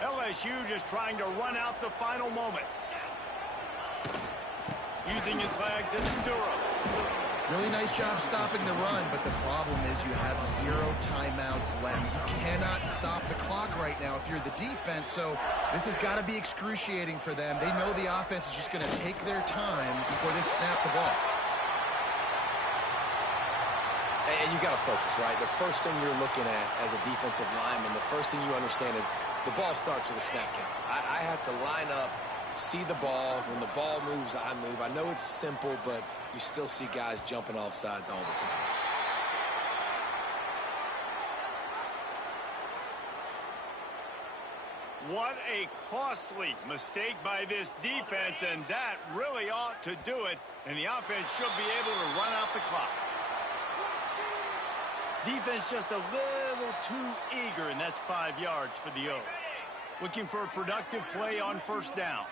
LSU just trying to run out the final moments. Using his legs and Durham. Really nice job stopping the run, but the problem is you have 0 timeouts left. You cannot stop the clock right now if you're the defense, so this has got to be excruciating for them. They know the offense is just going to take their time before they snap the ball. And you got to focus, right? The first thing you're looking at as a defensive lineman, the first thing you understand is the ball starts with a snap count. I have to line up, see the ball. When the ball moves, I move. I know it's simple, but you still see guys jumping off sides all the time. What a costly mistake by this defense, and that really ought to do it, and the offense should be able to run out the clock. Defense just a little too eager, and that's 5 yards for the Oaks. Looking for a productive play on first down.